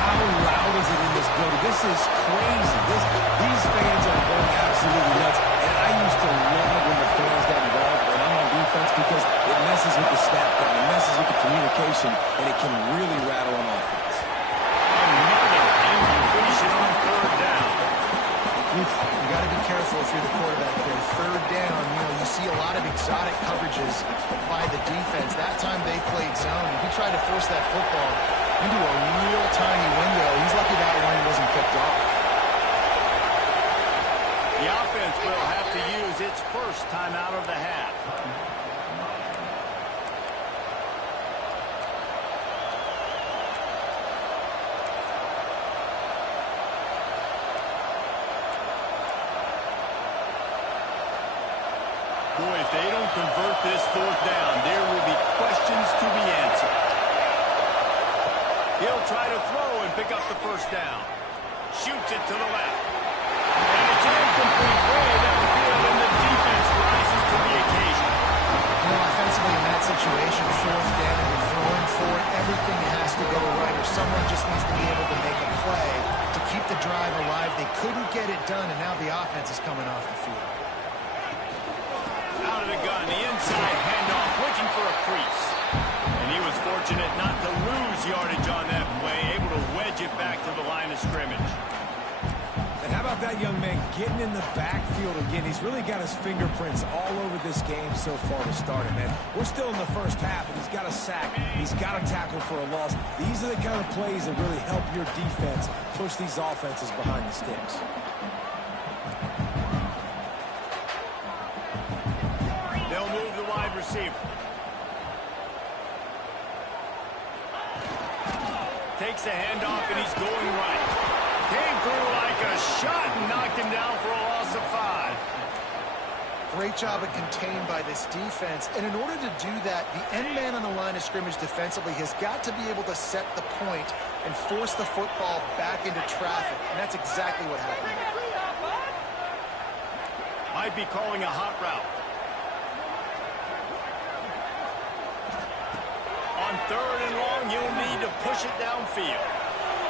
How loud is it in this building? This is crazy. These fans are going absolutely nuts. And I used to love when the fans got involved when I'm on defense because it messes with the snap count. It messes with the communication. And it can really rattle an offense. Another incompletion on third down. You got to be careful if you're the quarterback there. Third down, you see a lot of exotic coverage that football into a real tiny window. He's lucky that one wasn't picked off. The offense will have to use its first timeout of the half. Boy, if they don't convert this fourth down, there will be questions to be answered. He'll try to throw and pick up the first down. Shoots it to the left. And it's incomplete way downfield, and the defense rises to the occasion. You know, offensively in that situation, fourth down, you're throwing for it, everything has to go right, or someone just needs to be able to make a play to keep the drive alive. They couldn't get it done, and now the offense is coming off the field. Out of the gun, the inside handoff, looking for a crease. And he was fortunate not to lose yardage on that play, able to wedge it back to the line of scrimmage. And how about that young man getting in the backfield again? He's really got his fingerprints all over this game so far to start it, man. We're still in the first half, and he's got a sack. He's got a tackle for a loss. These are the kind of plays that really help your defense push these offenses behind the sticks. They'll move the wide receiver. Takes a handoff, and he's going right. Came through like a shot and knocked him down for a loss of 5. Great job of contained by this defense. And in order to do that, the end man on the line of scrimmage defensively has got to be able to set the point and force the football back into traffic. And that's exactly what happened. Might be calling a hot route. On third and long, you'll need to push it downfield.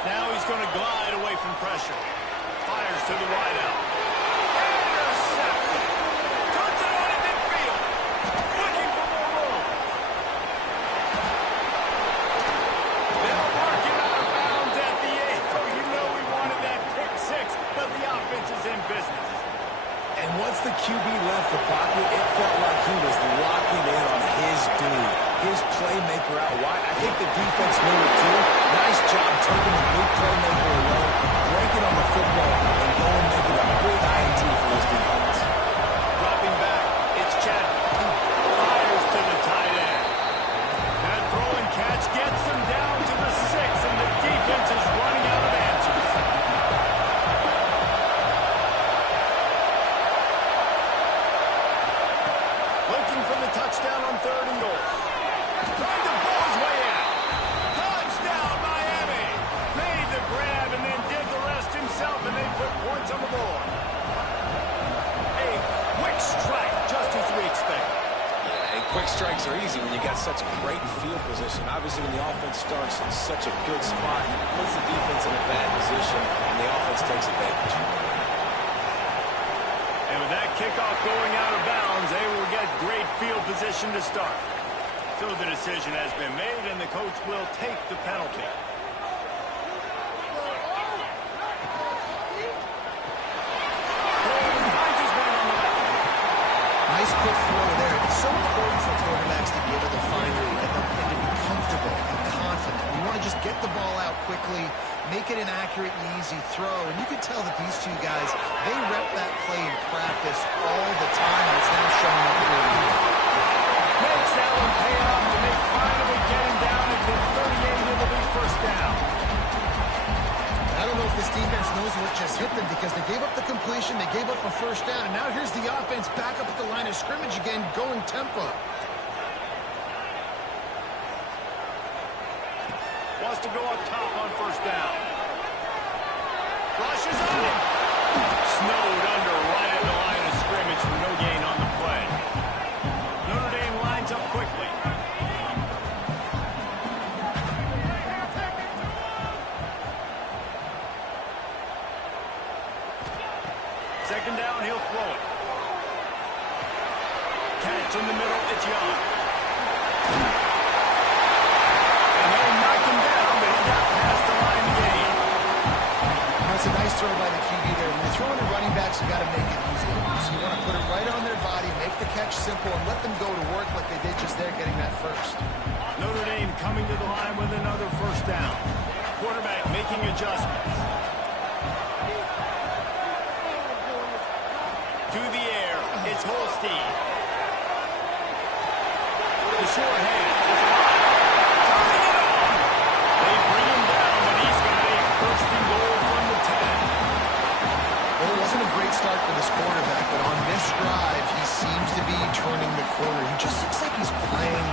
Now he's going to glide away from pressure. Fires to the wide out. Intercepted. Turns it on in midfield. Looking for more room. They'll mark him out of bounds at the 8. Oh, you know we wanted that pick 6, but the offense is in business. And once the QB left the pocket, it felt like he was locking in on his dude, his playmaker out wide. I think the defense knew it too. Nice job taking the big playmaker away, breaking on the football, and going make it a big INT for this defense. Dropping back, it's Ncaa. Fires to the tight end. That throw and catch gets him down to the 6, and the defense is running out of answers. Looking for the touchdown on third and goal. Trying to pull his way out. Touchdown, Miami. Made the grab and then did the rest himself, and they put points on the board. A quick strike, just as we expected. Yeah, and quick strikes are easy when you got such great field position. Obviously, when the offense starts in such a good spot, it puts the defense in a bad position, and the offense takes advantage. And with that kickoff going out of bounds, they will get great field position to start. So the decision has been made, and the coach will take the penalty. Finds his man on the left. Nice quick throw there. It's so important for quarterbacks to be able to find their rhythm and to be comfortable and confident. You want to just get the ball out quickly, make it an accurate and easy throw. And you can tell that these two guys, they rep that play in practice all the time, and it's now showing up here. Makes that one pay off, and they finally get him down at the 38. It'll be first down. I don't know if this defense knows what just hit them because they gave up the completion, they gave up a first down, and now here's the offense back up at the line of scrimmage again, going tempo. Wants to go up top on first down. Rushes on him. Snowed under right at the line of scrimmage for no gain on the play. Notre Dame lines up quickly. Second down, he'll throw it. Catch in the middle, it's Young. And they'll knock him down, but he got past the line to gain. That's a nice throw by the QB there. When you throwing to running backs, you got to make it easy. So you want to put it right on their body, make the catch simple, and let them go to work like they did just there getting that first. Notre Dame coming to the line with another first down. Quarterback making adjustments. To the air, it's Holstein. The short hand. Turning it on. They bring him down, but he's got a first and goal from the 10. Well, it wasn't a great start for this quarterback, but on this drive, he seems to be turning the corner. He just looks like he's playing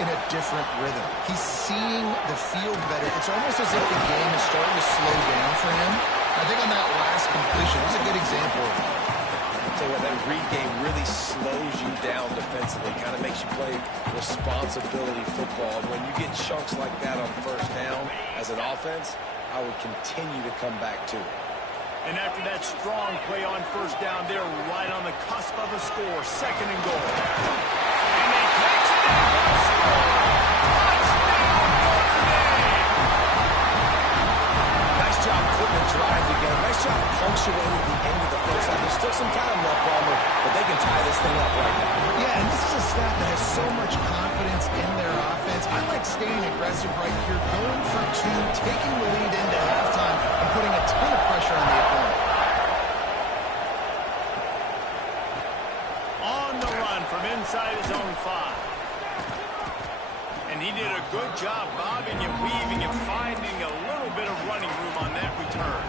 in a different rhythm. He's seeing the field better. It's almost as if the game is starting to slow down for him. I think on that last completion, it was a good example of that. Tell you what, that read game really slows you down defensively. Kind of makes you play responsibility football. When you get chunks like that on first down as an offense, I would continue to come back to it. And after that strong play on first down, they're right on the cusp of a score. Second and goal. And they catch it and go score. Touchdown, Notre Dame! Nice job putting the drive together. Nice job punctuating the end of the first half. There's still some time left, Palmer, but they can tie this thing up right now. Yeah, and this is a staff that has so much confidence in their offense. I like staying aggressive right here, going for two, taking the lead into halftime, and putting a ton of pressure on the opponent. On the run from inside his own 5. And he did a good job bobbing and weaving and finding a little bit of running room on that return.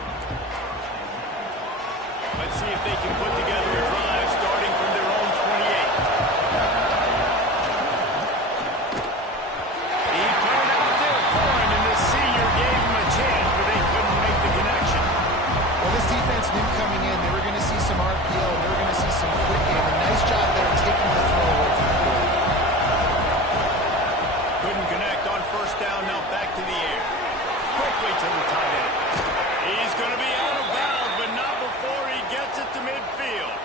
Let's see if they can put together a drive starting from their own 28. He put it out there for him, and the senior gave him a chance, but they couldn't make the connection. Well, this defense knew coming in they were going to see some RPO, they were going to see some quick game, and nice job there taking the throw away from the goal. Couldn't connect on first down, now back to the air. Quickly to the tight end. He's going to be out of bounds, but not before he gets it to midfield.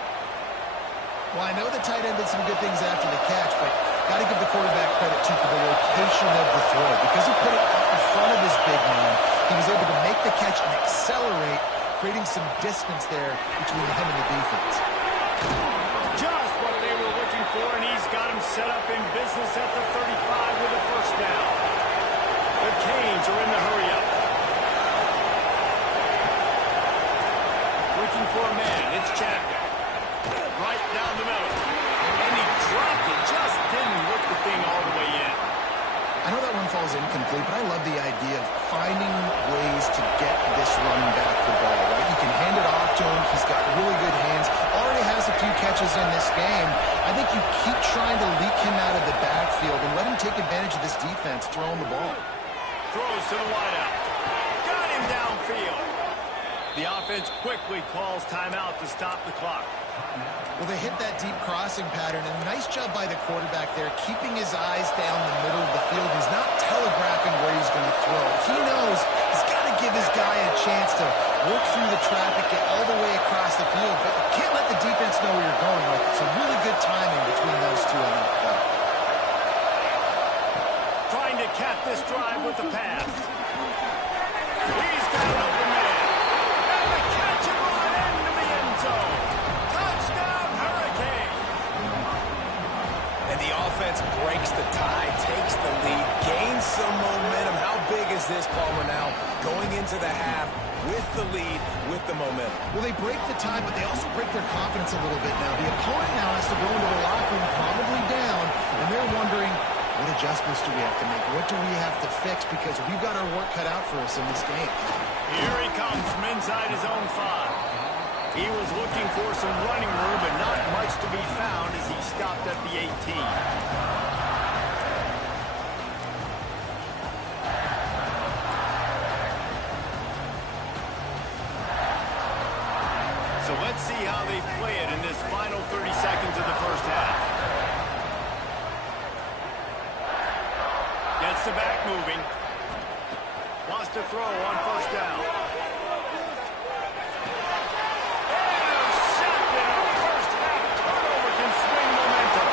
Well, I know the tight end did some good things after the catch, but got to give the quarterback credit, too, for the location of the throw. Because he put it out in front of his big man, he was able to make the catch and accelerate, creating some distance there between him and the defense. Just what they were looking for, and he's got him set up in business at the 35 with a first down. The Canes are in the hurry-up. Looking for a man, it's Chapman. Right down the middle. And he dropped it, just didn't whip the thing all the way in. I know that one falls incomplete, but I love the idea of finding ways to get this running back the ball, right? You can hand it off to him. He's got really good hands. Already has a few catches in this game. I think you keep trying to leak him out of the backfield and let him take advantage of this defense throwing the ball. Throws to the wideout. Got him downfield. The offense quickly calls timeout to stop the clock. Well, they hit that deep crossing pattern, and nice job by the quarterback there, keeping his eyes down the middle of the field. He's not telegraphing where he's going to throw. He knows he's got to give his guy a chance to work through the traffic, get all the way across the field, but you can't let the defense know where you're going with it. So really good timing between those two on that play. Trying to cap this drive with the pass. He's got an open man. And the catch and run into the end zone. Touchdown, Hurricane. And the offense breaks the tie, takes the lead, gains some momentum. How big is this, Palmer, now? Going into the half with the lead, with the momentum. Well, they break the tie, but they also break their confidence a little bit now. The opponent now has to go into the locker room probably down, and they're wondering, what adjustments do we have to make? What do we have to fix? Because we've got our work cut out for us in this game. Here he comes from inside his own 5. He was looking for some running room, but not much to be found as he stopped at the 18. So let's see how they play it in this final 30 seconds of the first half. Gets the back moving. Wants to throw on first down. Intercepted. A first half turnover can swing momentum.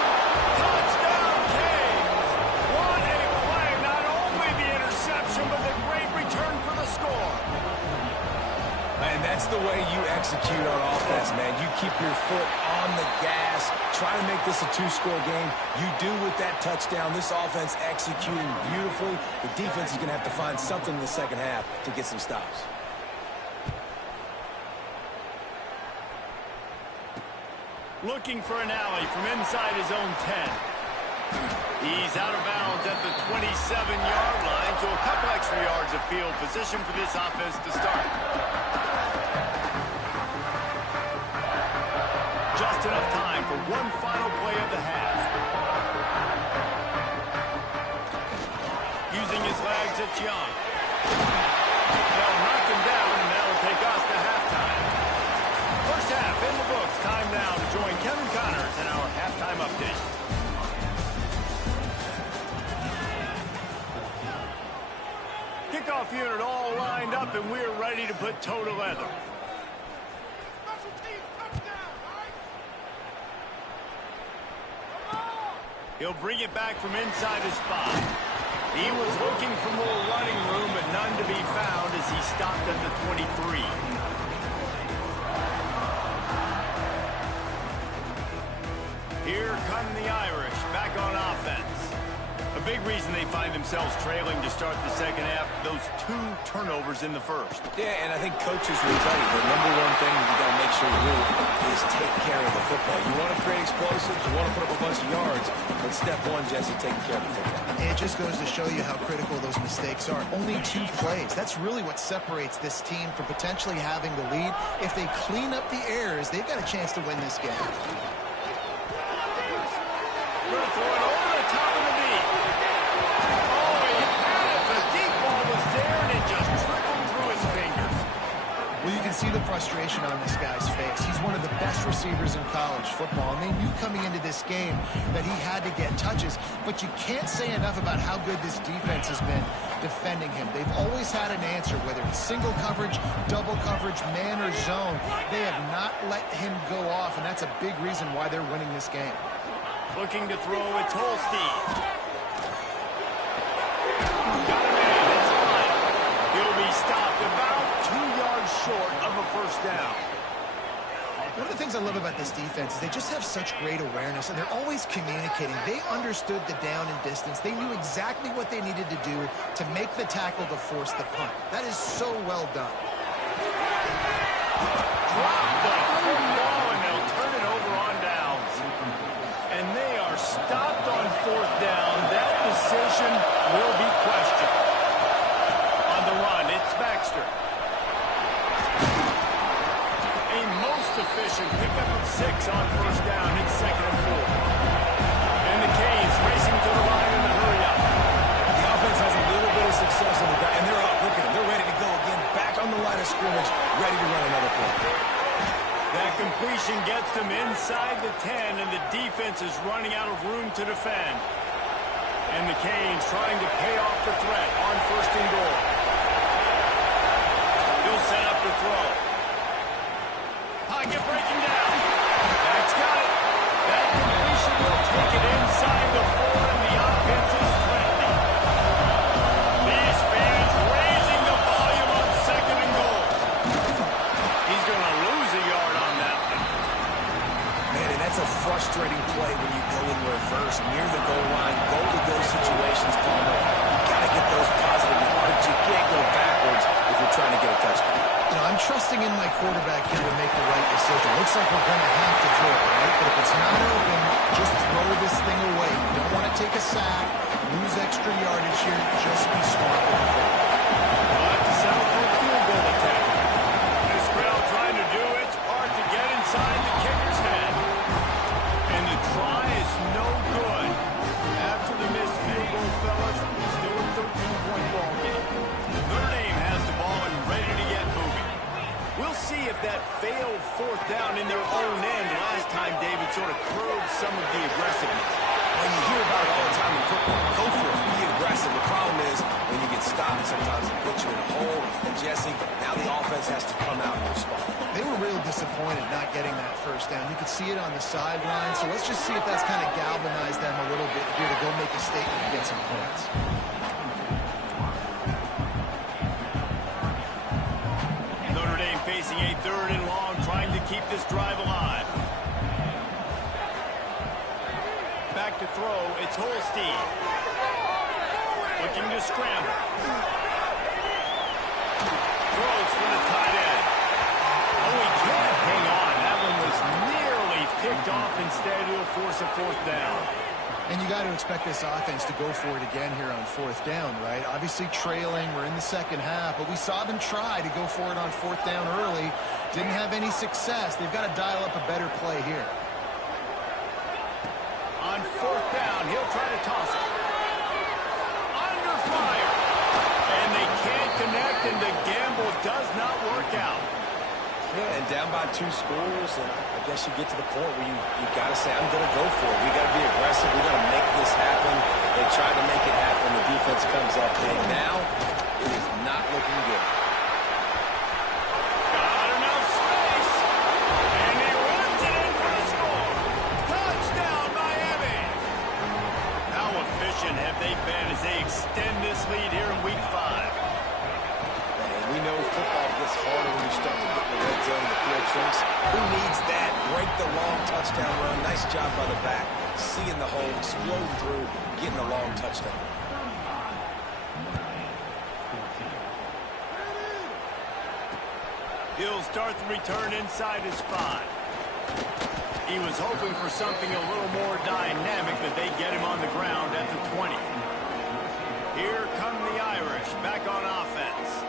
Touchdown, Canes. What a play. Not only the interception, but the great return for the score. And that That's the way you execute on offense, man. You keep your foot on the gas, try to make this a two-score game. You do with that touchdown. This offense executing beautifully. The defense is going to have to find something in the second half to get some stops. Looking for an alley from inside his own 10. He's out of bounds at the 27-yard line, so a couple extra yards of field position for this offense to start. Just enough time for one final play of the half. Using his legs, it's Young. They'll knock him down, and that'll take us to halftime. First half in the books. Time now to join Kevin Connors in our halftime update. Kickoff unit all lined up, and we're ready to put toe to leather. Special team touchdown, He'll bring it back from inside his spot. He was looking for more running room, but none to be found as he stopped at the 23. Here come the Irish, back on offense. A big reason they find themselves trailing to start the second half, those 2 turnovers in the first. Yeah, and I think coaches will tell you the number one thing that you got to make sure you do is take care of the football. You want to create explosives, you want to put up a bunch of yards, but step one, Jesse, taking care of the football. It just goes to show you how critical those mistakes are. Only 2 plays. That's really what separates this team from potentially having the lead. If they clean up the errors, they've got a chance to win this game. Throw it over the top of the knee. Oh, he had it. The deep ball was there, and it just trickled through his fingers. Well, you can see the frustration on this guy's face. He's one of the best receivers in college football, and they knew coming into this game that he had to get touches, but you can't say enough about how good this defense has been defending him. They've always had an answer, whether it's single coverage, double coverage, man or zone. They have not let him go off, and that's a big reason why they're winning this game. Looking to throw, it's Holstein. Got him in, it's on. He'll be stopped about 2 yards short of a first down. One of the things I love about this defense is they just have such great awareness, and they're always communicating. They understood the down and distance. They knew exactly what they needed to do to make the tackle to force the punt. That is so well done. Drop the football, and they'll turn it over on downs. And they are stopped on 4th down. That decision will be questioned. On the run, it's Baxter. A most efficient pickup of 6 on 1st down. It's 2nd and 4. And the Canes racing to the line in the hurry-up. The offense has a little bit of success on the ground, and they're up. Look at them. They're ready to go again. Back on the line of scrimmage, ready to run another play. That completion gets them inside the 10, and the defense is running out of room to defend. And the Canes trying to pay off the threat on 1st and goal. He'll set up the throw. Pocket breaking down. That's got it. That completion will take it inside the 4, and the offense is threatening. These fans raising the volume on 2nd and goal. He's going to lose a yard on that one. Man, and that's a frustrating play when you go in reverse near the goal line. Goal-to-go situations, Palmer. You got to get those positive yards. You can't go backwards if you're trying to get a touchdown. You know, I'm trusting in my quarterback here to make the right decision. Looks like we're going to have to throw it, right? But if it's not open, just throw this thing away. You don't want to take a sack, lose extra yardage here. Just be smart with the throw. We'll have to settle for a field goal attempt. This crowd trying to do its part to get inside the kicker's head. And the try is no good. After the missed field goal, fellas, still a 13-point ball game. Notre Dame has the ball and ready to get moving. We'll see if that failed 4th down in their own end last time, David, sort of curbed some of the aggressiveness. When you hear about it all the time in football, go for it, be aggressive. The problem is when you get stopped, sometimes it puts you in a hole. And Jesse, now the offense has to come out and respond. They were real disappointed not getting that 1st down. You could see it on the sideline. So let's just see if that's kind of galvanized them a little bit here to go make a statement and get some points. Facing a 3rd and long, trying to keep this drive alive. Back to throw, it's Holstein. Looking to scramble. Throws for the tight end. Oh, he can't hang on. That one was nearly picked off. Instead, he'll force a 4th down. And you got to expect this offense to go for it again here on 4th down, right? Obviously trailing, we're in the second half, but we saw them try to go for it on 4th down early. Didn't have any success. They've got to dial up a better play here. On 4th down, he'll try to toss it. Under fire. And they can't connect, and the gamble does not work out. Yeah, and down by 2 scores, and I guess you get to the point where you got to say, I'm going to go for it. We got to be aggressive. We got to make this happen. They try to make it happen. The defense comes up big. Now, it is not looking good. Got enough space, and he runs it in for the score. Touchdown, Miami. How efficient have they been as they extend this lead here in Week 5? We know football gets harder when you start to get in the red zone and the field shrinks. Who needs that? Break the long touchdown run. Nice job by the back. Seeing the hole, explode through, getting a long touchdown. He'll start the return inside his 5. He was hoping for something a little more dynamic, but they get him on the ground at the 20. Here come the Irish back on offense.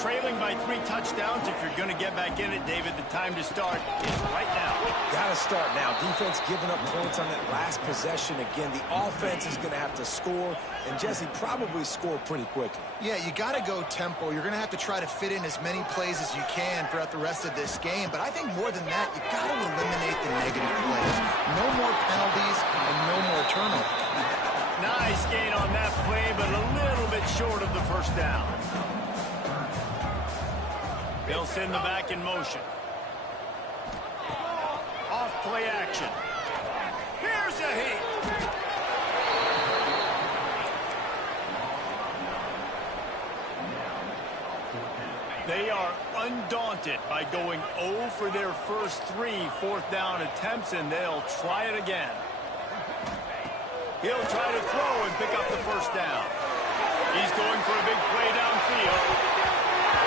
Trailing by 3 touchdowns. If you're going to get back in it, David, the time to start is right now. Got to start now. Defense giving up points on that last possession. Again, the offense is going to have to score, and Jesse probably score pretty quickly. Yeah, you got to go tempo. You're going to have to try to fit in as many plays as you can throughout the rest of this game. But I think more than that, you got to eliminate the negative plays. No more penalties and no more turnovers. Nice gain on that play, but a little bit short of the 1st down. They'll send the back in motion. Off play action. Here's a heat. They are undaunted by going 0 for their first 3 4th down attempts, and they'll try it again. He'll try to throw and pick up the 1st down. He's going for a big play downfield.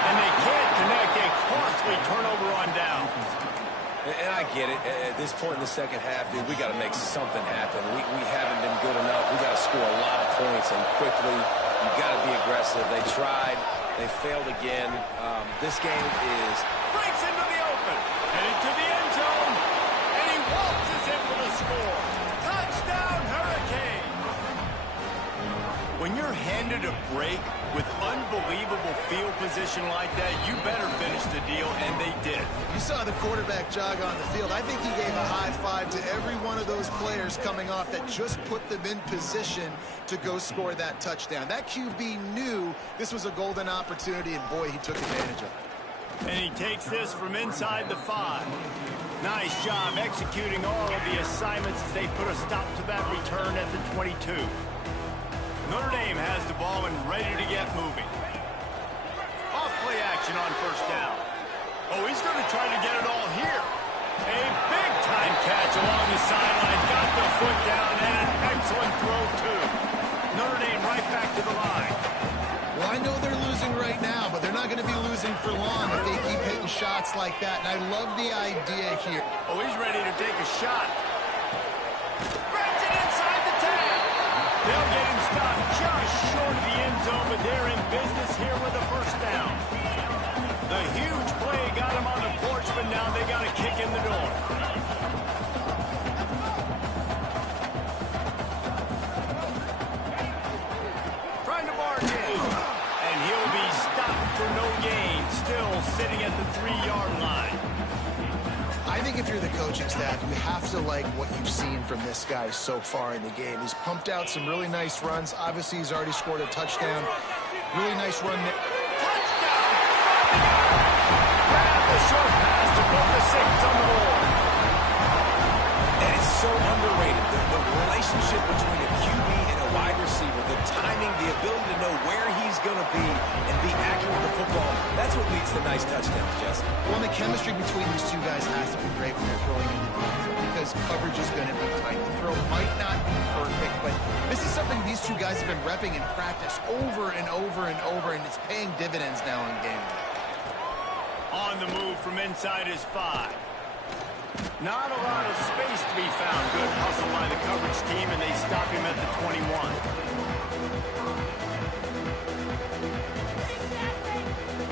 And they can't connect. A costly turnover on downs. And I get it. At this point in the second half, dude, we got to make something happen. We haven't been good enough. We got to score a lot of points, and quickly. You got to be aggressive. They tried. They failed again. This game is... Breaks into the open. Headed to the end zone. And he waltzes in for the score. Touchdown, Hurricane. When you're handed a break with unbelievable field position like that, you better finish the deal, and they did. You saw the quarterback jog on the field. I think he gave a high five to every one of those players coming off that just put them in position to go score that touchdown. That QB knew this was a golden opportunity, and boy, he took advantage of it. And he takes this from inside the 5. Nice job executing all of the assignments as they put a stop to that return at the 22. Notre Dame has the ball and ready to get moving. Off play action on 1st down. Oh, he's going to try to get it all here. A big-time catch along the sideline. Got the foot down and an excellent throw, too. Notre Dame right back to the line. Well, I know they're losing right now, but they're not going to be losing for long if they keep hitting shots like that. And I love the idea here. Oh, he's ready to take a shot. Grabs it inside the 10. They'll get him stopped just short of the end zone, but they're in business here with a 1st down. The huge play got him on the porch, but now they got a kick in the door. Trying to barge in, and he'll be stopped for no gain, still sitting at the 3-yard line. I think if you're the coaching staff, you have to like what you've seen from this guy so far in the game. He's pumped out some really nice runs. Obviously, he's already scored a touchdown. Really nice run. Touchdown! Grab the short pass to put the 6 on the board. And it's so underrated. The relationship between a QB and a wide receiver, the timing, the ability to know where he's going to be and be accurate with the football, that's what leads to nice touchdowns, Jesse. Well, the chemistry between these two guys has to be great when you're throwing into the end zone because coverage is going to be tight. The throw might not be perfect, but this is something these two guys have been repping in practice over and over and over, and it's paying dividends now in game day. On the move from inside his 5. Not a lot of space to be found. Good hustle by the coverage team, and they stop him at the 21.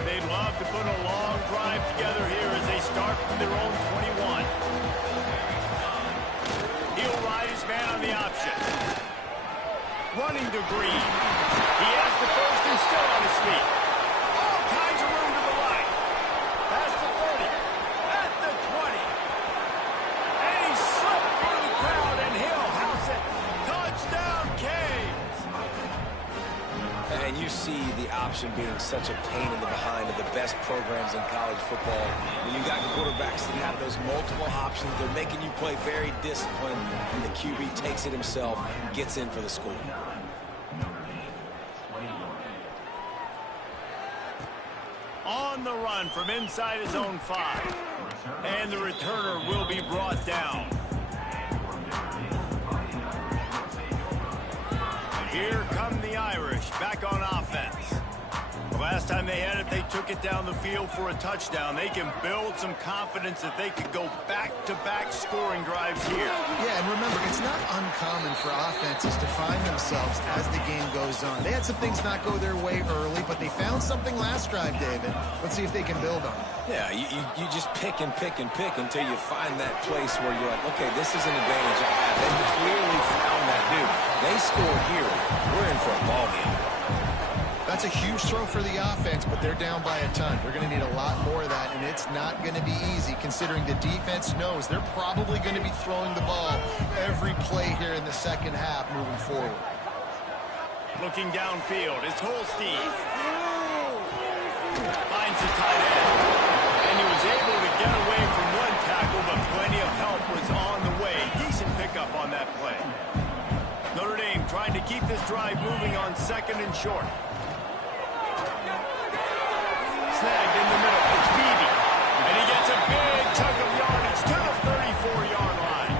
They'd love to put a long drive together here as they start from their own 21. He'll ride his man on the option. Running to Green. He has the first and still on his feet. All kinds of room to the right. Past the 30. At the 20. And he slipped through the crowd, and he'll house it. Touchdown, Canes. And you see the option being such a pain in the behind of the best programs in college football. When you got quarterbacks that have those multiple options, they're making you play very disciplined, and the QB takes it himself, gets in for the score. On the run from inside his own 5. And the returner will be brought down. Here come the Irish back on offense. The last time they had it, they took it down the field for a touchdown. They can build some confidence that they could go back-to-back scoring drives here. Yeah, and remember, it's not uncommon for offenses to find themselves as the game goes on. They had some things not go their way early, but they found something last drive, David. Let's see if they can build on it. Yeah, you just pick and pick and pick until you find that place where you're like, okay, this is an advantage I have. They clearly found that dude. They score here. We're in for a ball game. That's a huge throw for the offense, but they're down by a ton. They're going to need a lot more of that, and it's not going to be easy considering the defense knows they're probably going to be throwing the ball every play here in the second half moving forward. Looking downfield, it's Holstein. Finds the tight end. And he was able to get away from one tackle, but plenty of help was on the way. Decent pickup on that play. Notre Dame trying to keep this drive moving on 2nd and short. Snagged in the middle. It's Beebe. And he gets a big chunk of yardage to the 34-yard line.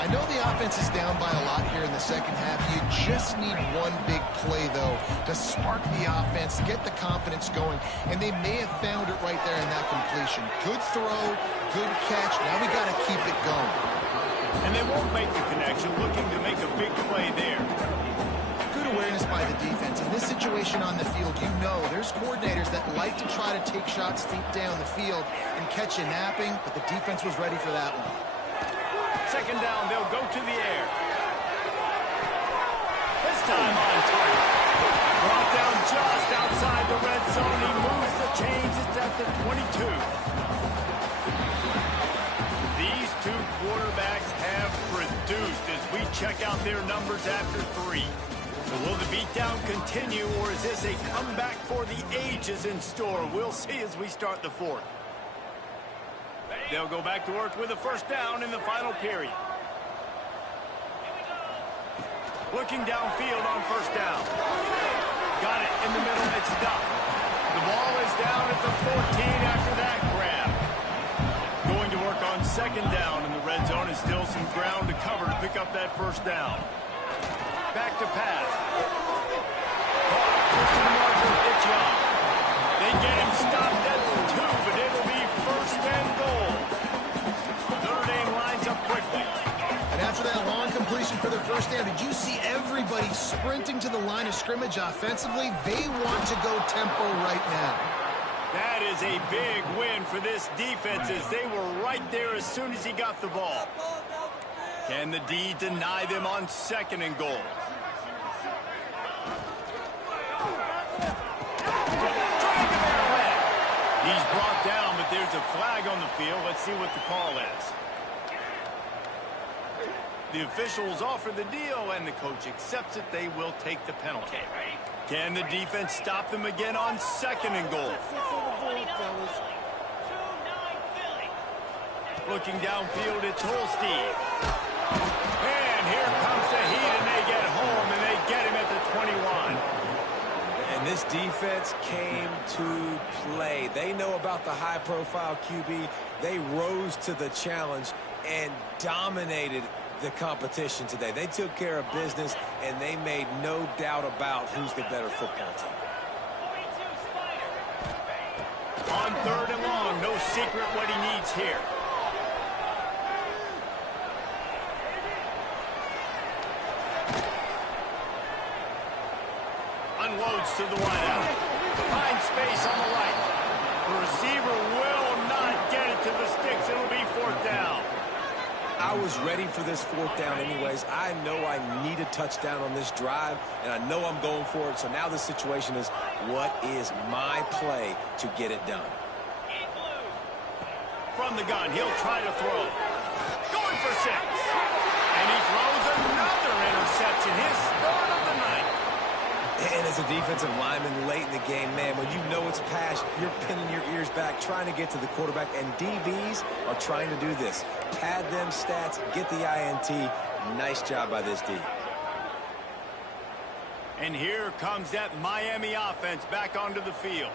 I know the offense is down by a lot here in the second half. You just need one big play, though, to spark the offense, get the confidence going, and they may have found it right there in that completion. Good throw, good catch. Now we got to keep it going. And they won't make the connection, looking to make a big play there. Good awareness by the defense. In this situation on the field, you know there's coordinators that like to try to take shots deep down the field and catch a napping, but the defense was ready for that one. 2nd down, they'll go to the air. This time on target. Brought down just outside the red zone. He moves the chains. It's at the 22. These two quarterbacks have produced as we check out their numbers after 3. So will the beatdown continue, or is this a comeback for the ages in store? We'll see as we start the 4th. They'll go back to work with a 1st down in the final period. Looking downfield on 1st down. Got it in the middle. It's Duck. The ball is down at the 14 after that grab. Going to work on 2nd down in the red zone, and still some ground to cover to pick up that 1st down. Back to pass. Caught. To the marker. It's Young. They get him stopped at the 2, but it'll be 1st and goal. Notre Dame lines up quickly. And after that long completion for their 1st down, did you see everybody sprinting to the line of scrimmage offensively? They want to go tempo right now. That is a big win for this defense as they were right there as soon as he got the ball. Can the D deny them on 2nd and goal? He's brought down, but there's a flag on the field. Let's see what the call is. The officials offer the deal, and the coach accepts it. They will take the penalty. Can the defense stop them again on 2nd and goal? Looking downfield, it's Holstein. And here comes the heat, and they get him at the 21. And this defense came to play. They know about the high-profile QB. They rose to the challenge and dominated the competition today. They took care of business, and they made no doubt about who's the better football team. On 3rd and long, no secret what he needs here. Unloads to the wideout. Finds space on the right. The receiver will not get it to the sticks. It'll be 4th down. I was ready for this 4th down anyways. I know I need a touchdown on this drive, and I know I'm going for it. So now the situation is, what is my play to get it done? From the gun, he'll try to throw. Going for 6. And he throws another interception. His 3rd of the night. And as a defensive lineman late in the game, man, when you know it's pass, you're pinning your ears back, trying to get to the quarterback, and DBs are trying to do this. Pad them stats, get the INT. Nice job by this D. And here comes that Miami offense back onto the field.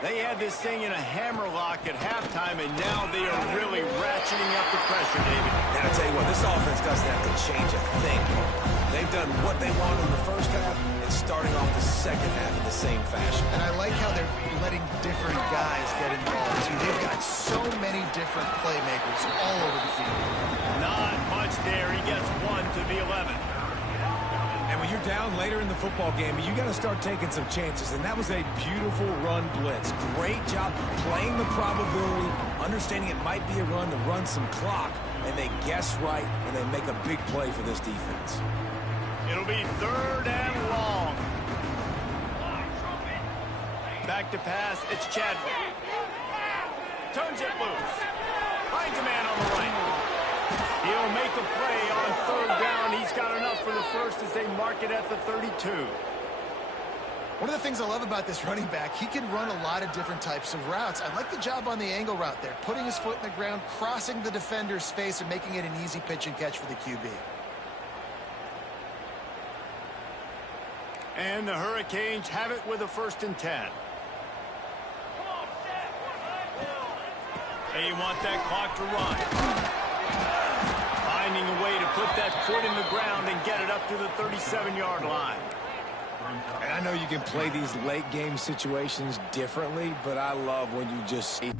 They had this thing in a hammerlock at halftime, and now they are really ratcheting up the pressure, David. And I tell you what, this offense doesn't have to change a thing. They've done what they wanted in the first half and starting off the second half in the same fashion. And I like how they're letting different guys get involved, too. They've got so many different playmakers all over the field. Not much there. He gets 1 to the 11. And when you're down later in the football game, you got to start taking some chances. And that was a beautiful run blitz. Great job playing the probability, understanding it might be a run to run some clock. And they guess right, and they make a big play for this defense. It'll be 3rd and long. Back to pass. It's Chadwick. Turns it loose. Finds a man on the right. He'll make a play on 3rd down. He's got enough for the first as they mark it at the 32. One of the things I love about this running back, he can run a lot of different types of routes. I like the job on the angle route there, putting his foot in the ground, crossing the defender's face, and making it an easy pitch and catch for the QB. And the Hurricanes have it with a 1st and 10. They want that clock to run. Finding a way to put that foot in the ground and get it up to the 37-yard line. And I know you can play these late game situations differently, but I love when you just see